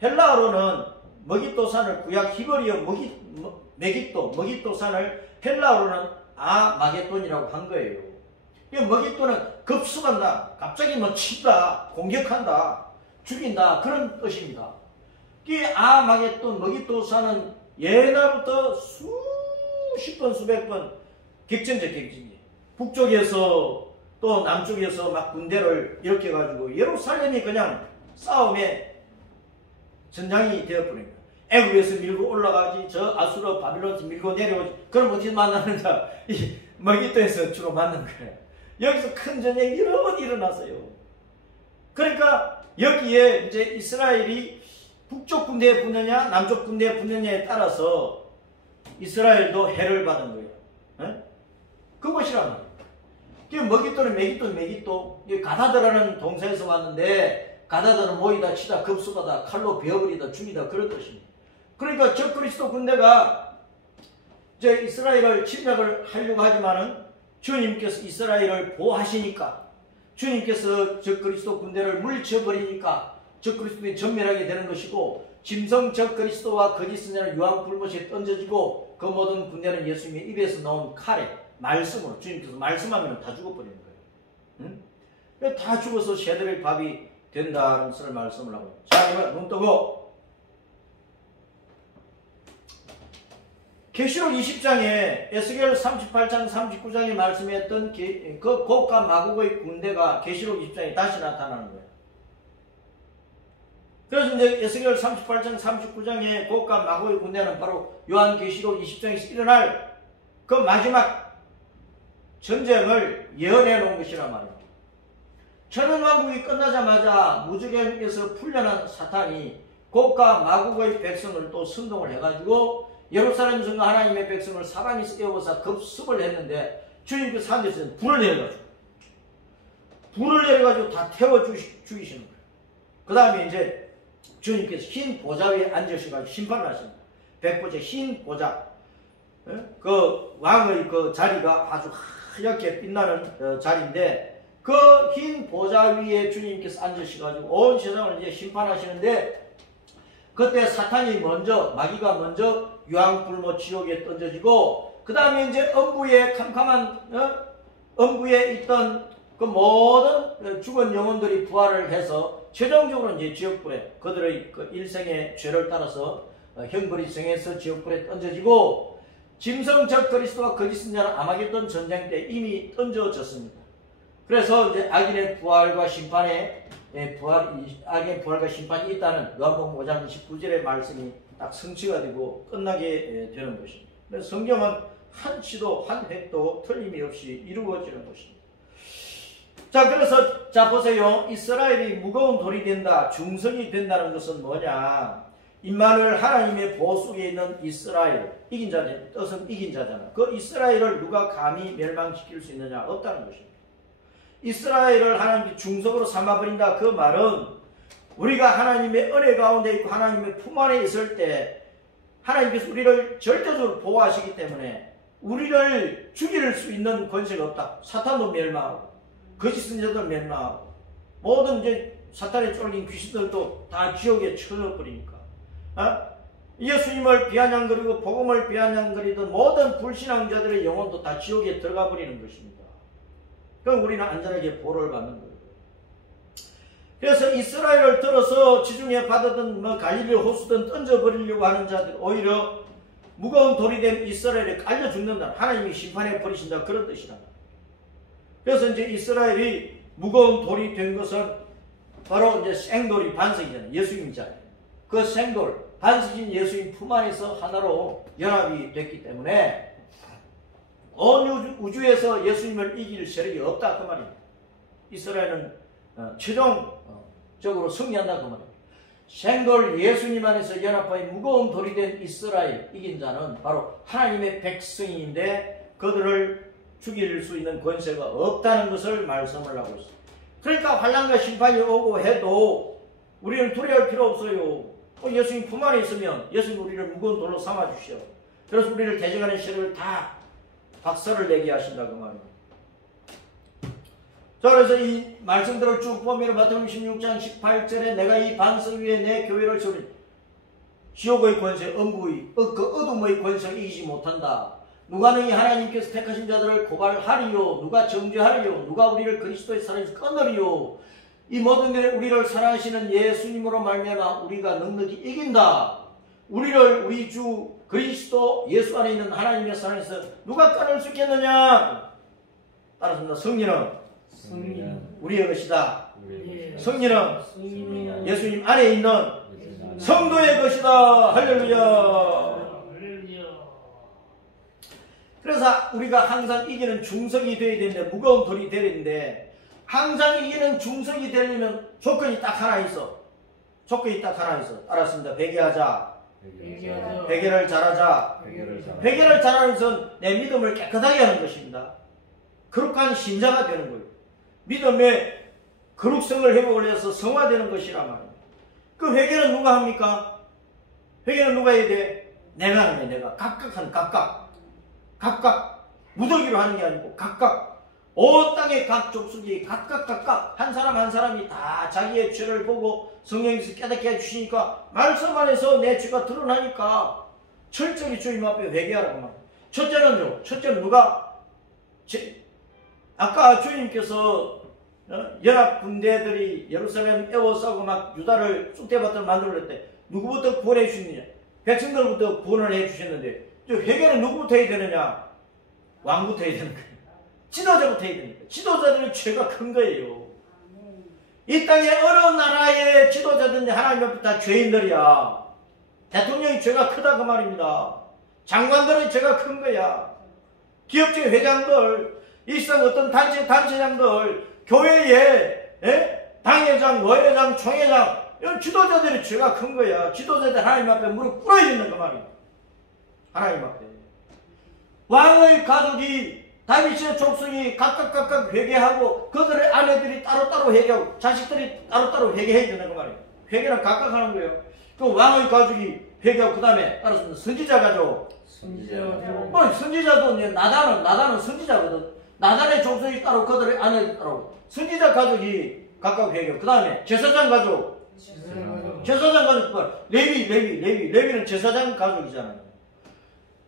헬라어로는 머깃도 산을 구약 히브리어 머깃도 산을 헬라어로는 아마겟돈이라고 한 거예요. 이 머깃도는 급수간다. 갑자기 친다. 공격한다. 죽인다. 그런 뜻입니다. 이 아마겟돈 머깃도 산은 옛날부터 수십 번 수백 번 격전지. 북쪽에서 또 남쪽에서 막 군대를 이렇게 가지고 예루살렘이 그냥 싸움의 전장이 되어버립니다. 애국에서 밀고 올라가지, 저 아수르 바빌론에서 밀고 내려오지. 그럼 어디서 만나느냐? 이 머깃도에서 주로 만난 거예요. 여기서 큰 전쟁이 여러 번 일어났어요. 그러니까 여기에 이제 이스라엘이 북쪽 군대에 붙느냐 남쪽 군대에 붙느냐에 따라서 이스라엘도 해를 받은 거예요. 에? 그것이란 말이에요. 머깃도는 메깃도 가다드라는 동사에서 왔는데 가다드는 모이다 치다 급수가다 칼로 베어버리다 죽이다 그런 뜻입니다. 그러니까 적그리스도 군대가 이제 이스라엘을 침략을 하려고 하지만은 주님께서 이스라엘을 보호하시니까 주님께서 적그리스도 군대를 물리쳐버리니까 적그리스도에 전멸하게 되는 것이고 짐승 적그리스도와 거짓 선자는 유황불못에 던져지고 그 모든 군대는 예수님의 입에서 나온 칼에 말씀으로 주님께서 말씀하면 다 죽어버리는 거예요. 응? 다 죽어서 새들의 밥이 된다는 것을 말씀을 하고. 자, 이번 눈 뜨고 계시록 20장에 에스겔 38장 39장에 말씀했던 그 고가 마국의 군대가 계시록 20장에 다시 나타나는 거예요. 그래서 이제 에스겔 38장 39장에 고가 마국의 군대는 바로 요한계시록 20장에서 일어날 그 마지막 전쟁을 예언해 놓은 것이란 말이에요. 천연왕국이 끝나자마자 무저갱에서 풀려난 사탄이 고가 마국의 백성을 또 선동을 해가지고 예루살렘 성과 하나님의 백성을 사방이 쓰여워서 급습을 했는데 주님께서 하늘에서 불을 내려가지고 다 태워 죽이시는 거예요. 그 다음에 이제 주님께서 흰 보좌 위에 앉으셔가지고 심판을 하십니다. 백보좌 흰 보좌. 그 왕의 그 자리가 아주 하얗게 빛나는 자리인데 그 흰 보좌 위에 주님께서 앉으셔가지고 온 세상을 이제 심판하시는데 그때 사탄이 먼저 마귀가 먼저 유황불못 지옥에 던져지고 그 다음에 이제 엄부에 캄캄한 엄부에 있던 그 모든 죽은 영혼들이 부활을 해서 최종적으로 이제 지옥불에 그들의 그 일생의 죄를 따라서 형벌이성에서 지옥불에 던져지고 짐승 적그리스도와 거짓 선자는 아마겟돈 전쟁 때 이미 던져졌습니다. 그래서 이제 악인의 부활과 심판에 악인의 부활과 심판이 있다는 요한복음 5장 29절의 말씀이 딱 성취가 되고 끝나게 되는 것입니다. 그래서 성경은 한치도 한 획도 틀림이 없이 이루어지는 것입니다. 자, 그래서 자 보세요. 이스라엘이 무거운 돌이 된다, 중성이 된다는 것은 뭐냐? 임마누엘 하나님의 보호 속에 있는 이스라엘, 이긴 자의 뜻은 이긴 자잖아. 그 이스라엘을 누가 감히 멸망시킬 수 있느냐? 없다는 것입니다. 이스라엘을 하나님께 중석으로 삼아버린다. 그 말은 우리가 하나님의 은혜 가운데 있고 하나님의 품 안에 있을 때 하나님께서 우리를 절대적으로 보호하시기 때문에 우리를 죽일 수 있는 권세가 없다. 사탄도 멸망하고 거짓 선지자도 멸망하고 모든 이제 사탄에 쫄린 귀신들도 다 지옥에 쳐버리니까. 예수님을 비아냥거리고 복음을 비아냥거리던 모든 불신앙자들의 영혼도 다 지옥에 들어가 버리는 것입니다. 그럼 우리는 안전하게 보호를 받는 거예요. 그래서 이스라엘을 들어서 지중해 바다든 갈릴리 호수든 던져버리려고 하는 자들, 오히려 무거운 돌이 된 이스라엘에 깔려 죽는다. 하나님이 심판해 버리신다. 그런 뜻이다. 그래서 이제 이스라엘이 무거운 돌이 된 것은 바로 이제 생돌이 반석이잖아요. 예수님이잖아요. 그 생돌, 반석인 예수님 품 안에서 하나로 연합이 됐기 때문에 온 우주에서 예수님을 이길 세력이 없다. 그 말입니다. 이스라엘은 최종적으로 승리한다. 그 말입니다. 생돌 예수님 안에서 연합하여 무거운 돌이 된 이스라엘 이긴 자는 바로 하나님의 백성인데 그들을 죽일 수 있는 권세가 없다는 것을 말씀을 하고 있습니다. 그러니까 환난과 심판이 오고 해도 우리는 두려워할 필요 없어요. 예수님 품 안에 있으면 예수님 우리를 무거운 돌로 삼아주시오. 그래서 우리를 대적하는 세력을 다 박살을 내게 하신다. 그 말입니다. 자, 그래서 이 말씀들을 쭉 보면 마태복음 16장 18절에 내가 이 반석 위에 내 교회를 세우리 지옥의 권세, 그 어둠의 권세를 이기지 못한다. 누가 너희 하나님께서 택하신 자들을 고발하리요? 누가 정죄하리요? 누가 우리를 그리스도의 사랑에서 끊으리요? 이 모든 일에 우리를 사랑하시는 예수님으로 말미암아 우리가 넉넉히 이긴다. 우리를 우리 주 그리스도 예수 안에 있는 하나님의 사랑에서 누가 끊을 수 있겠느냐? 따라서 승리는 우리의 것이다. 승리는 예수님 안에 있는 성도의 것이다. 할렐루야. 그래서 우리가 항상 이기는 중석이 되어야 되는데, 무거운 돌이 되어야 되는데, 항상 이기는 중석이 되려면 조건이 딱 하나 있어. 알았습니다. 회개하자. 회개를 잘하자. 회개를 잘하는 것은 내 믿음을 깨끗하게 하는 것입니다. 거룩한 신자가 되는 거예요. 믿음의 거룩성을 회복을 해서 성화되는 것이란 말이에요. 그 회개는 누가 합니까? 회개는 누가 해야 돼? 내가 하는 거야. 각각 무더기로 하는 게 아니고 각각 온 땅의 각 족속이 각각 한 사람 한 사람이 다 자기의 죄를 보고 성령께서 깨닫게 해주시니까 말씀 안에서 내 죄가 드러나니까 철저히 주님 앞에 회개하라고 말이에요. 첫째는 누가? 아까 주님께서 연합 군대들이 예루살렘 에워싸고 막 유다를 쑥대밭을 만들어 때 누구부터 구원해 주시느냐? 백성들부터 구원을 해 주셨는데 회개는 누구부터 해야 되느냐? 왕부터 해야 되는 거예요. 지도자부터 해야 되니까. 지도자들의 죄가 큰 거예요. 이 땅에 어느 나라의 지도자든지 하나님 앞에 다 죄인들이야. 대통령이 죄가 크다 그 말입니다. 장관들의 죄가 큰 거야. 기업체 회장들, 이 세상 어떤 단체장들, 교회의 당회장, 노회장, 총회장 이런 지도자들의 죄가 큰 거야. 지도자들 하나님 앞에 무릎 꿇어야 된다 그 말이야. 하나님 앞에. 왕의 가족이 다윗의 족속이 각각 회개하고 그들의 아내들이 따로따로 회개하고 자식들이 따로따로 회개해야 된다 그 말이에요. 회개는 각각 하는 거예요. 그 왕의 가족이 회개하고 그 다음에 따라서 선지자 가족. 선지자도 나단은 선지자거든. 나단의 족속이 따로 그들의 아내들이 따로. 선지자 가족이 각각 회개하고 그 다음에 제사장 가족. 제사장 가족. 레위는 제사장 가족이잖아요.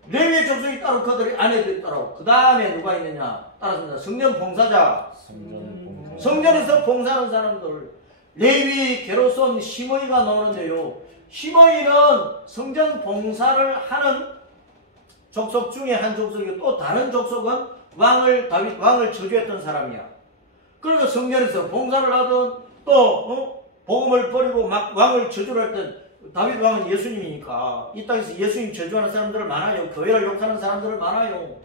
레위의 족속이 따로 그들의 아내들이 따로. 그 다음에 누가 있느냐? 따라서 성전 봉사자. 성전에서 봉사하는 사람들. 레위, 게르손, 시므이가 나오는데요. 시므이는 성전 봉사를 하는 족속 중에 한 족속이고 또 다른 족속은 다윗 왕을 저주했던 사람이야. 그러니까 성전에서 봉사를 하던 또 복음을 버리고 막 왕을 저주를 했던 다윗 왕은 예수님이니까 이 땅에서 예수님 저주하는 사람들 많아요. 교회를 욕하는 사람들 많아요.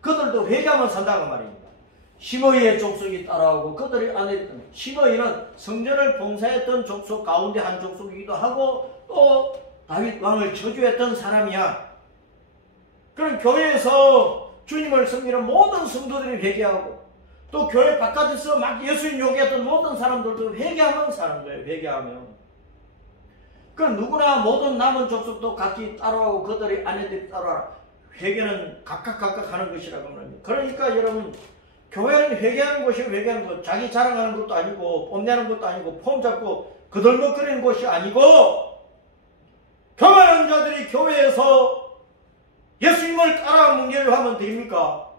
그들도 회개하면 산다고 말입니다. 시므이의 족속이 따라오고 그들이 아내들. 시므이는 성전을 봉사했던 족속 가운데 한 족속이기도 하고 또 다윗 왕을 저주했던 사람이야. 그럼 교회에서 주님을 섬기는 모든 성도들이 회개하고 또 교회 바깥에서 막 예수님 욕했던 모든 사람들도 회개하면 사는 거예요. 회개하면. 그럼 누구나 모든 남은 족속도 같이 따라오고 그들의 아내들이 따라와. 회개는 각각 하는 것이라고 합니다. 그러니까 여러분, 교회는 회개하는 것이 회개하는 것, 자기 자랑하는 것도 아니고 뽐내는 것도 아니고 폼 잡고 거들먹거리는 것이 아니고, 교만한 자들이 교회에서 예수님을 따라 뭉개려 하면 됩니까?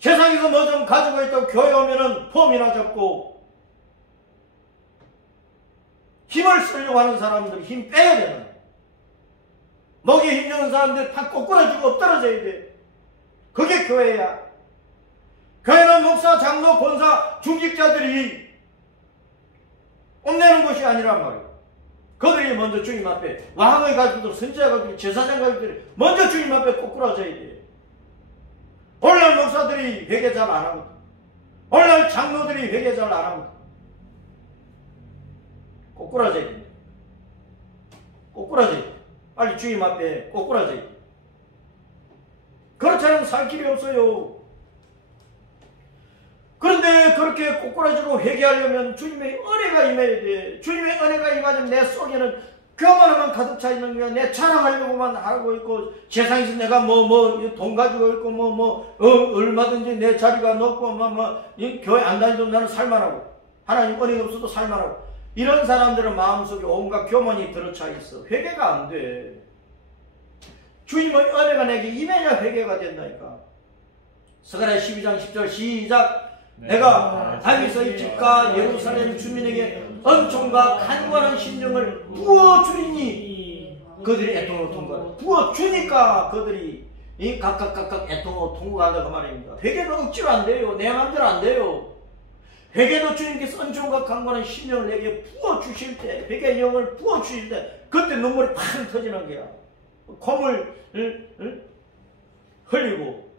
세상에서 뭐 좀 가지고 있다고 교회 오면은 폼이나 잡고 힘을 쓰려고 하는 사람들 힘 빼야 되는 거예요. 목에 힘주는 사람들 팍 꼬꾸라지고 엎드러져야 돼. 그게 교회야. 교회는 목사, 장로, 권사, 중직자들이 뽐내는 것이 아니란 말이에요. 그들이 먼저 주님 앞에, 왕의 가족들, 선지자 가족들, 제사장 가족들이 먼저 주님 앞에 꼬꾸라져야 돼. 오늘날 목사들이 회개 잘 안 하거든. 오늘날 장로들이 회개 잘 안 하거든. 꼬꾸라져야 돼. 꼬꾸라져야 돼. 빨리 주님 앞에 꼬꾸라져야 돼. 그렇지 않으면 살 길이 없어요. 그런데 그렇게 꼬꾸라지고 회개하려면 주님의 은혜가 임해야 돼. 주님의 은혜가 임하면 내 속에는 교만함만 가득 차 있는 거야. 내 자랑하려고만 하고 있고, 세상에서 내가 돈 가지고 있고, 얼마든지 내 자리가 높고, 교회 안 다니도 나는 살만하고, 하나님 은혜가 없어도 살만하고, 이런 사람들은 마음속에 온갖 교만이 들어차 있어. 회개가 안 돼. 주님의 은혜가 내게 임해야 회개가 된다니까. 스가랴 12장 10절 시작. 내가 다윗의 집과 예루살렘 주민에게 은총과 간구하는 심령을 부어주리니 그들이 애통으로 통과한다. 부어주니까 그들이 각각 애통으로 통과한다 그 말입니다. 회개는 억지로 안 돼요. 내 마음대로 안 돼요. 회개도 주님께서 은총과 간구하는 심령을 내게 부어주실 때, 회개의 영을 부어주실 때 그때 눈물이 팍 터지는 거야. 콧물 흘리고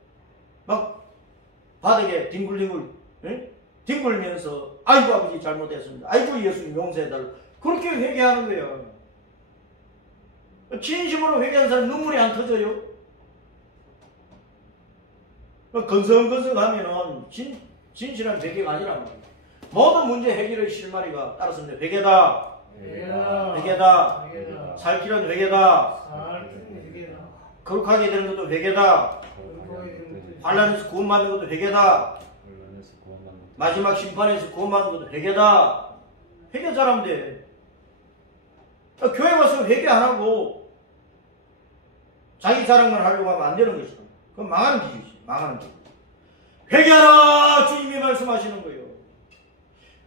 막 바닥에 뒹굴면서 아이고 아버지 잘못했습니다. 아이고 예수님 용서해달라고 그렇게 회개하는 거예요. 진심으로 회개하는 사람 눈물이 안 터져요? 건성건성하면은 진실한 회개가 아니란 말이에요. 모든 문제 해결의 실마리가 따랐습니다. 회개다. 회개다. 살 길은 회개다. 거룩하게 되는 것도 회개다. 환난에서 구원받는 것도 회개다. 마지막 심판에서 구원받는 것도 회개다. 회개 잘하면 돼. 교회 와서 회개 안 하고 자기 자랑만 하려고 하면 안 되는 것이다. 그건 망하는 길이지. 망하는 길. 회개하라 주님이 말씀하시는 거예요.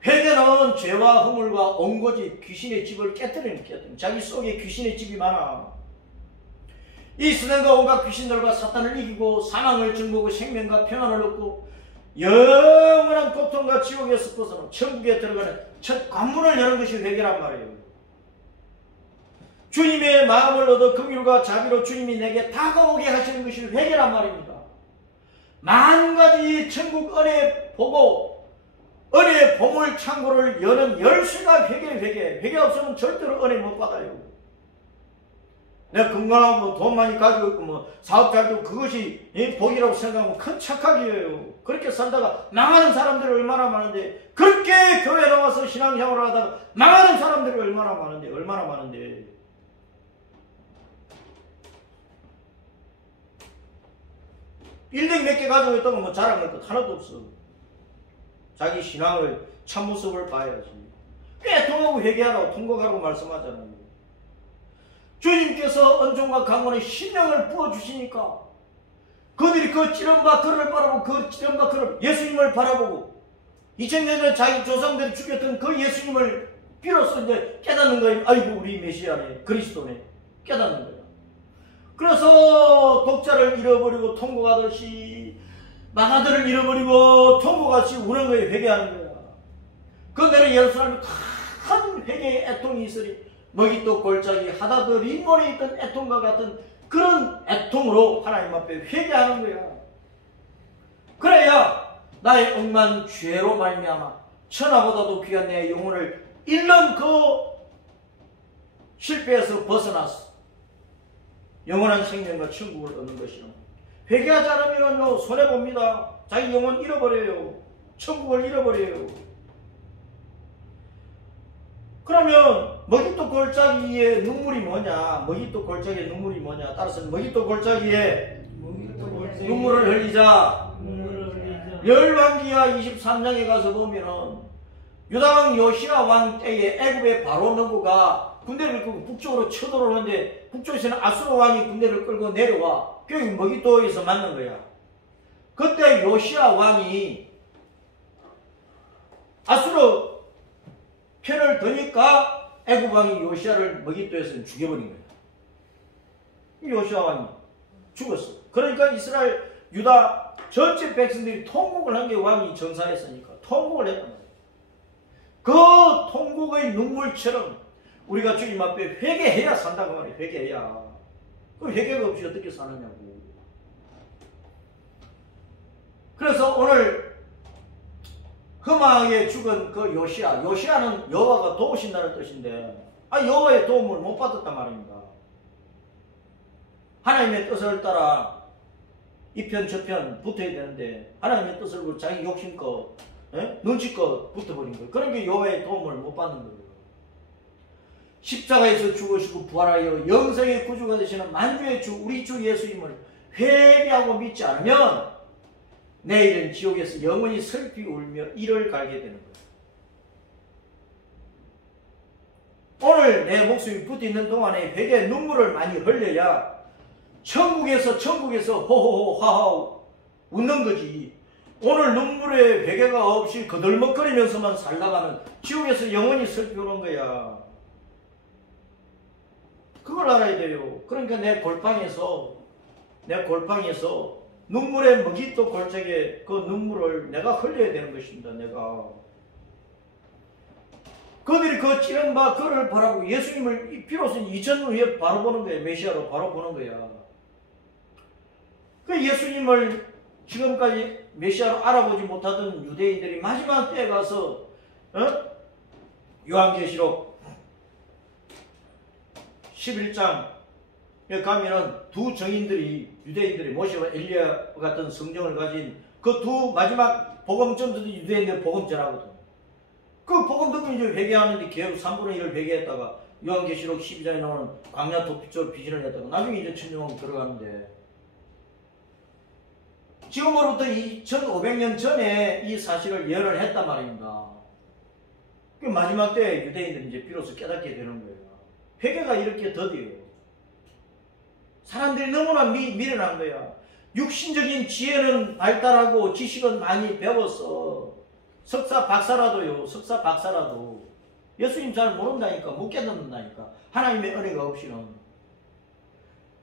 회개는 죄와 허물과 온고집 귀신의 집을 깨뜨리는 자기 속에 귀신의 집이 많아. 이 세상과 온갖 귀신들과 사탄을 이기고 사망을 증거하고 생명과 평안을 얻고 영원한 고통과 지옥에서 벗어나 천국에 들어가는 첫 관문을 여는 것이 회개란 말이에요. 주님의 마음을 얻어 긍휼과 자비로 주님이 내게 다가오게 하시는 것이 회개란 말입니다. 만 가지 천국 은혜 보고 은혜의 보물 창고를 여는 열쇠가 회개 없으면 절대로 은혜 못 받아요. 내가 건강하고 돈 많이 가지고 있고 사업 잘 되고 그것이 복이라고 생각하면 큰 착각이에요. 그렇게 살다가 망하는 사람들이 얼마나 많은데, 그렇게 교회 나와서 신앙생활을 하다가 망하는 사람들이 얼마나 많은데 빌딩 몇 개 가지고 있다고 자랑할 것 하나도 없어. 자기 신앙을 참모습을 봐야지. 애통하고 회개하라고 통곡하라고 말씀하잖아요. 주님께서 은총과 강권의 심령을 부어주시니까 그들이 그 찌른바 그를 바라보고 그 찌른바 그를 예수님을 바라보고 2000년 전 자기 조상들이 죽였던 그 예수님을 비로소 이제 깨닫는 거예요. 아이고 우리 메시아네, 그리스도네, 깨닫는 거예요. 그래서 독자를 잃어버리고 통곡하듯이 망아들을 잃어버리고 통곡하듯이 우는 거예요. 회개하는 거야. 그 내는 예루살렘에 큰 회개의 애통이 있으니 먹이또 골짜기 하다드 림몬에 있던 애통과 같은 그런 애통으로 하나님 앞에 회개하는 거야. 그래야 나의 억만 죄로 말미암아 천하보다도 귀한 내 영혼을 잃는 그 실패에서 벗어나서 영원한 생명과 천국을 얻는 것이요. 회개하지 않으면요 손해봅니다. 자기 영혼 잃어버려요. 천국을 잃어버려요. 그러면 머깃도 골짜기에 눈물이 뭐냐? 머깃도 골짜기에 눈물이 뭐냐? 따라서 머깃도 골짜기에 눈물을 흘리자. 열왕기하 23장에 가서 보면은 유다왕 요시야 왕 때에 애굽의 바로 너구가 군대를 끌고 북쪽으로 쳐들어오는데 북쪽에서는 아수르 왕이 군대를 끌고 내려와. 결국 머깃도에서 맞는 거야. 그때 요시야 왕이 아수르 편을 드니까 애굽 왕이 요시야를 머깃도에서 죽여버린 거야. 요시야 왕이 죽었어. 그러니까 이스라엘 유다 전체 백성들이 통곡을 한 게 왕이 전사했으니까 통곡을 했단 말이야. 그 통곡의 눈물처럼 우리가 주님 앞에 회개해야 산다고 말이야. 회개해야. 그 회개가 없이 어떻게 사느냐고. 그래서 오늘 흠하게 죽은 그 요시야. 요시야는 여호와가 도우신다는 뜻인데 여호와의 도움을 못 받았단 말입니다. 하나님의 뜻을 따라 이편 저편 붙어야 되는데 하나님의 뜻을 보고 자기 욕심껏 눈치껏 붙어버린 거예요. 그러니까 여호와의 도움을 못 받는 거예요. 십자가에서 죽으시고 부활하여 영생의 구주가 되시는 만주의 주 우리 주 예수님을 회개하고 믿지 않으면 내일은 지옥에서 영원히 슬피 울며 이를 갈게 되는 거예요. 오늘 내 목숨이 붙어있는 동안에 회개의 눈물을 많이 흘려야 천국에서 호호호 하하 웃는 거지. 오늘 눈물에 회개가 없이 거들먹거리면서만 살다가는 지옥에서 영원히 슬피 우는 거야. 그걸 알아야 돼요. 그러니까 내 골방에서 눈물의 머깃도 골짜기에 그 눈물을 내가 흘려야 되는 것입니다. 내가 그들이 그 찌른 바 그를 바라고 예수님을 비로소 2000년 후에 바로 보는 거예요. 메시아로 바로 보는 거야. 그 예수님을 지금까지 메시아로 알아보지 못하던 유대인들이 마지막 때에 가서 요한계시록 11장에 가면은 두 정인들이 유대인들이 모세와 엘리야 같은 성경을 가진 그 두 마지막 복음 전도들이 유대인들 복음 전하거든. 그 복음 듣고 이제 회개하는데 계속 3분의 1을 회개했다가 요한계시록 12장에 나오는 광야 도피처럼 비전을 했다가 나중에 이제 천년왕국 들어가는데 지금으로부터 2500년 전에 이 사실을 예언을 했단 말입니다. 그 마지막 때 유대인들이 이제 비로소 깨닫게 되는 거예요. 회개가 이렇게 더뎌요. 사람들이 너무나 미련한 거야. 육신적인 지혜는 발달하고 지식은 많이 배웠어. 석사 박사라도 예수님 잘 모른다니까, 못 깨닫는다니까. 하나님의 은혜가 없이는.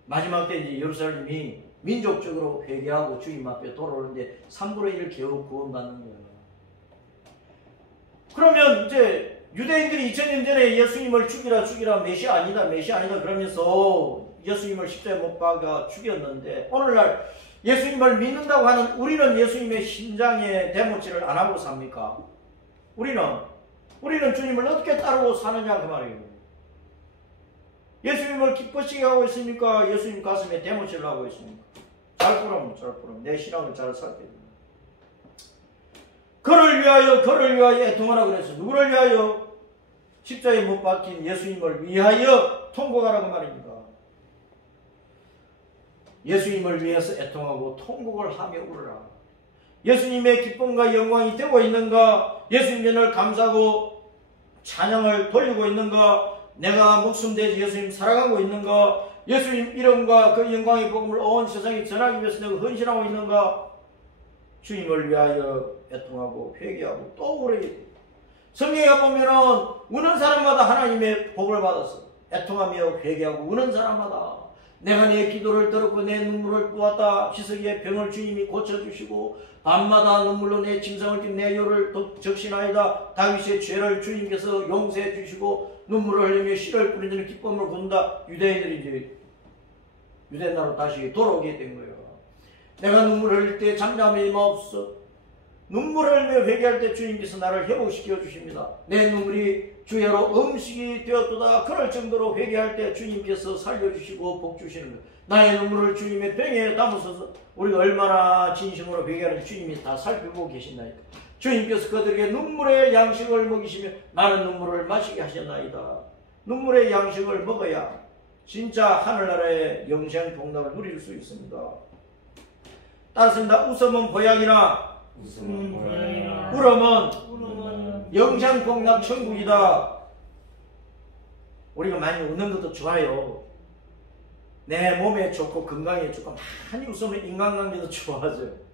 마지막 때 이제 예루살렘이 민족적으로 회개하고 주님 앞에 돌아오는데 3분의 1 겨우 구원받는 거예요. 그러면 이제 유대인들이 2000년 전에 예수님을 죽이라 메시아 아니다 그러면서 예수님을 십자가에 못 박아 죽였는데 오늘날 예수님을 믿는다고 하는 우리는 예수님의 심장의 대모치를 안 하고 삽니까? 우리는 주님을 어떻게 따르고 사느냐 그 말이에요. 예수님을 기쁘시게 하고 있습니까? 예수님 가슴에 대모치를 하고 있습니까? 잘 보라면 내 신앙을 잘 살게 됩니다. 그를 위하여 애통하라 그랬어. 누구를 위하여? 십자가에 못 박힌 예수님을 위하여 통곡하라 그 말입니다. 예수님을 위해서 애통하고 통곡을 하며 울어라. 예수님의 기쁨과 영광이 되고 있는가? 예수님께 늘 감사하고 찬양을 돌리고 있는가? 내가 목숨 대지 예수님 살아가고 있는가? 예수님 이름과 그 영광의 복음을 온 세상에 전하기 위해서 내가 헌신하고 있는가? 주님을 위하여 애통하고 회개하고 또 울어야 돼. 성경에 보면은 우는 사람마다 하나님의 복을 받았어. 애통하며 회개하고 우는 사람마다 내가 내 기도를 들었고 내 눈물을 보았다. 시석이의 병을 주님이 고쳐주시고 밤마다 눈물로 내 짐승을 띠 내 혀를 적신하이다. 다윗의 죄를 주님께서 용서해 주시고 눈물을 흘리며 씨를 뿌리는 기쁨을 거둔다. 유대인들이 이제 유대 나라로 다시 돌아오게 된 거예요. 내가 눈물을 흘릴 때 잠잠함이 없어. 눈물을 흘려 회개할 때 주님께서 나를 회복시켜 주십니다. 내 눈물이 주야로 음식이 되었도다. 그럴 정도로 회개할 때 주님께서 살려주시고 복주시는 것. 나의 눈물을 주님의 병에 담으셔서 우리가 얼마나 진심으로 회개하는지 주님이 다 살펴보고 계신다니까. 주님께서 그들에게 눈물의 양식을 먹이시며 나는 눈물을 마시게 하셨나이다. 눈물의 양식을 먹어야 진짜 하늘나라의 영생 복락을 누릴 수 있습니다. 따라서 웃음은 보약이나 울음은 영생 복락 천국이다. 우리가 많이 웃는 것도 좋아요. 내 몸에 좋고 건강에 좋고 많이 웃으면 인간관계도 좋아져요.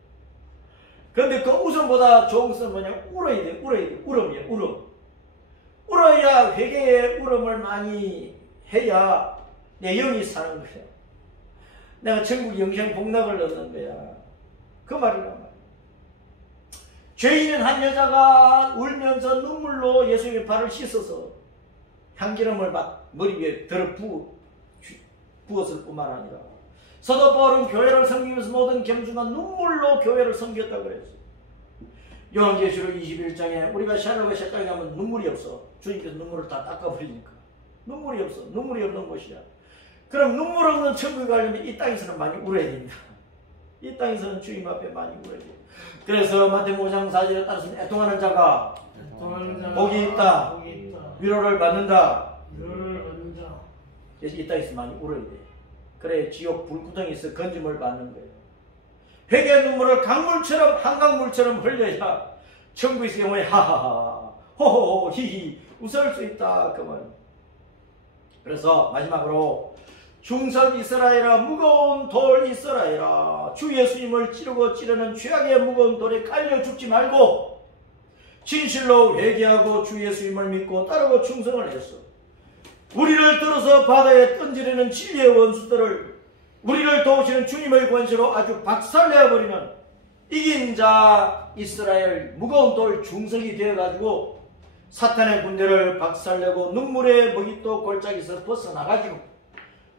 그런데 그 웃음보다 좋은 것은 뭐냐? 울어야 돼. 울음이에요. 울음. 울어야 회개의 울음을 많이 해야 내 영이 사는 거야. 내가 천국 영생 복락을 얻는 거야. 그 말이란 말이야. 죄 있는 한 여자가 울면서 눈물로 예수님의 발을 씻어서 향기름을 머리 위에 들어 부었을 뿐만 아니라 사도 바울은 교회를 섬기면서 모든 겸손한 눈물로 교회를 섬겼다고 그랬어요. 요한계시록 21장에 우리가 샤넬과 색깔에 가면 눈물이 없어. 주님께서 눈물을 다 닦아버리니까. 눈물이 없어. 눈물이 없는 곳이야. 그럼 눈물 없는 천국에 가려면 이 땅에서는 많이 울어야 됩니다. 이 땅에서는 주님 앞에 많이 울어야 돼요. 그래서 마태복음 5장 4절에 따라서는 애통하는 자가 복이 있다. 위로를 받는다. 그래서 이 땅에서 많이 울어야 돼. 그래 지옥 불구덩이에서 건짐을 받는 거예요. 회개의 눈물을 강물처럼 한강물처럼 흘려야 천국의 경우에 하하하 호호호 히히 웃을 수 있다 그 말입니다. 그래서 마지막으로 중석 이스라엘아 무거운 돌 이스라엘아 주 예수님을 찌르고 찌르는 죄악의 무거운 돌에 깔려 죽지 말고 진실로 회개하고 주 예수님을 믿고 따르고 충성을 했어. 우리를 들어서 바다에 던지려는 진리의 원수들을 우리를 도우시는 주님의 권세로 아주 박살내버리는 이긴 자 이스라엘 무거운 돌 중석이 되어가지고 사탄의 군대를 박살내고 눈물의 먹잇도 골짜기에서 벗어나가지고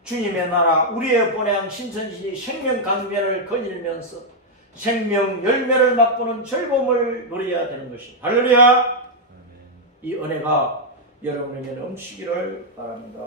주님의 나라 우리의 본향 신천지의 생명 강변을 거닐면서 생명 열매를 맛보는 즐거움을 누려야 되는 것이 할렐루야. 이 은혜가 여러분에게 넘치기를 바랍니다.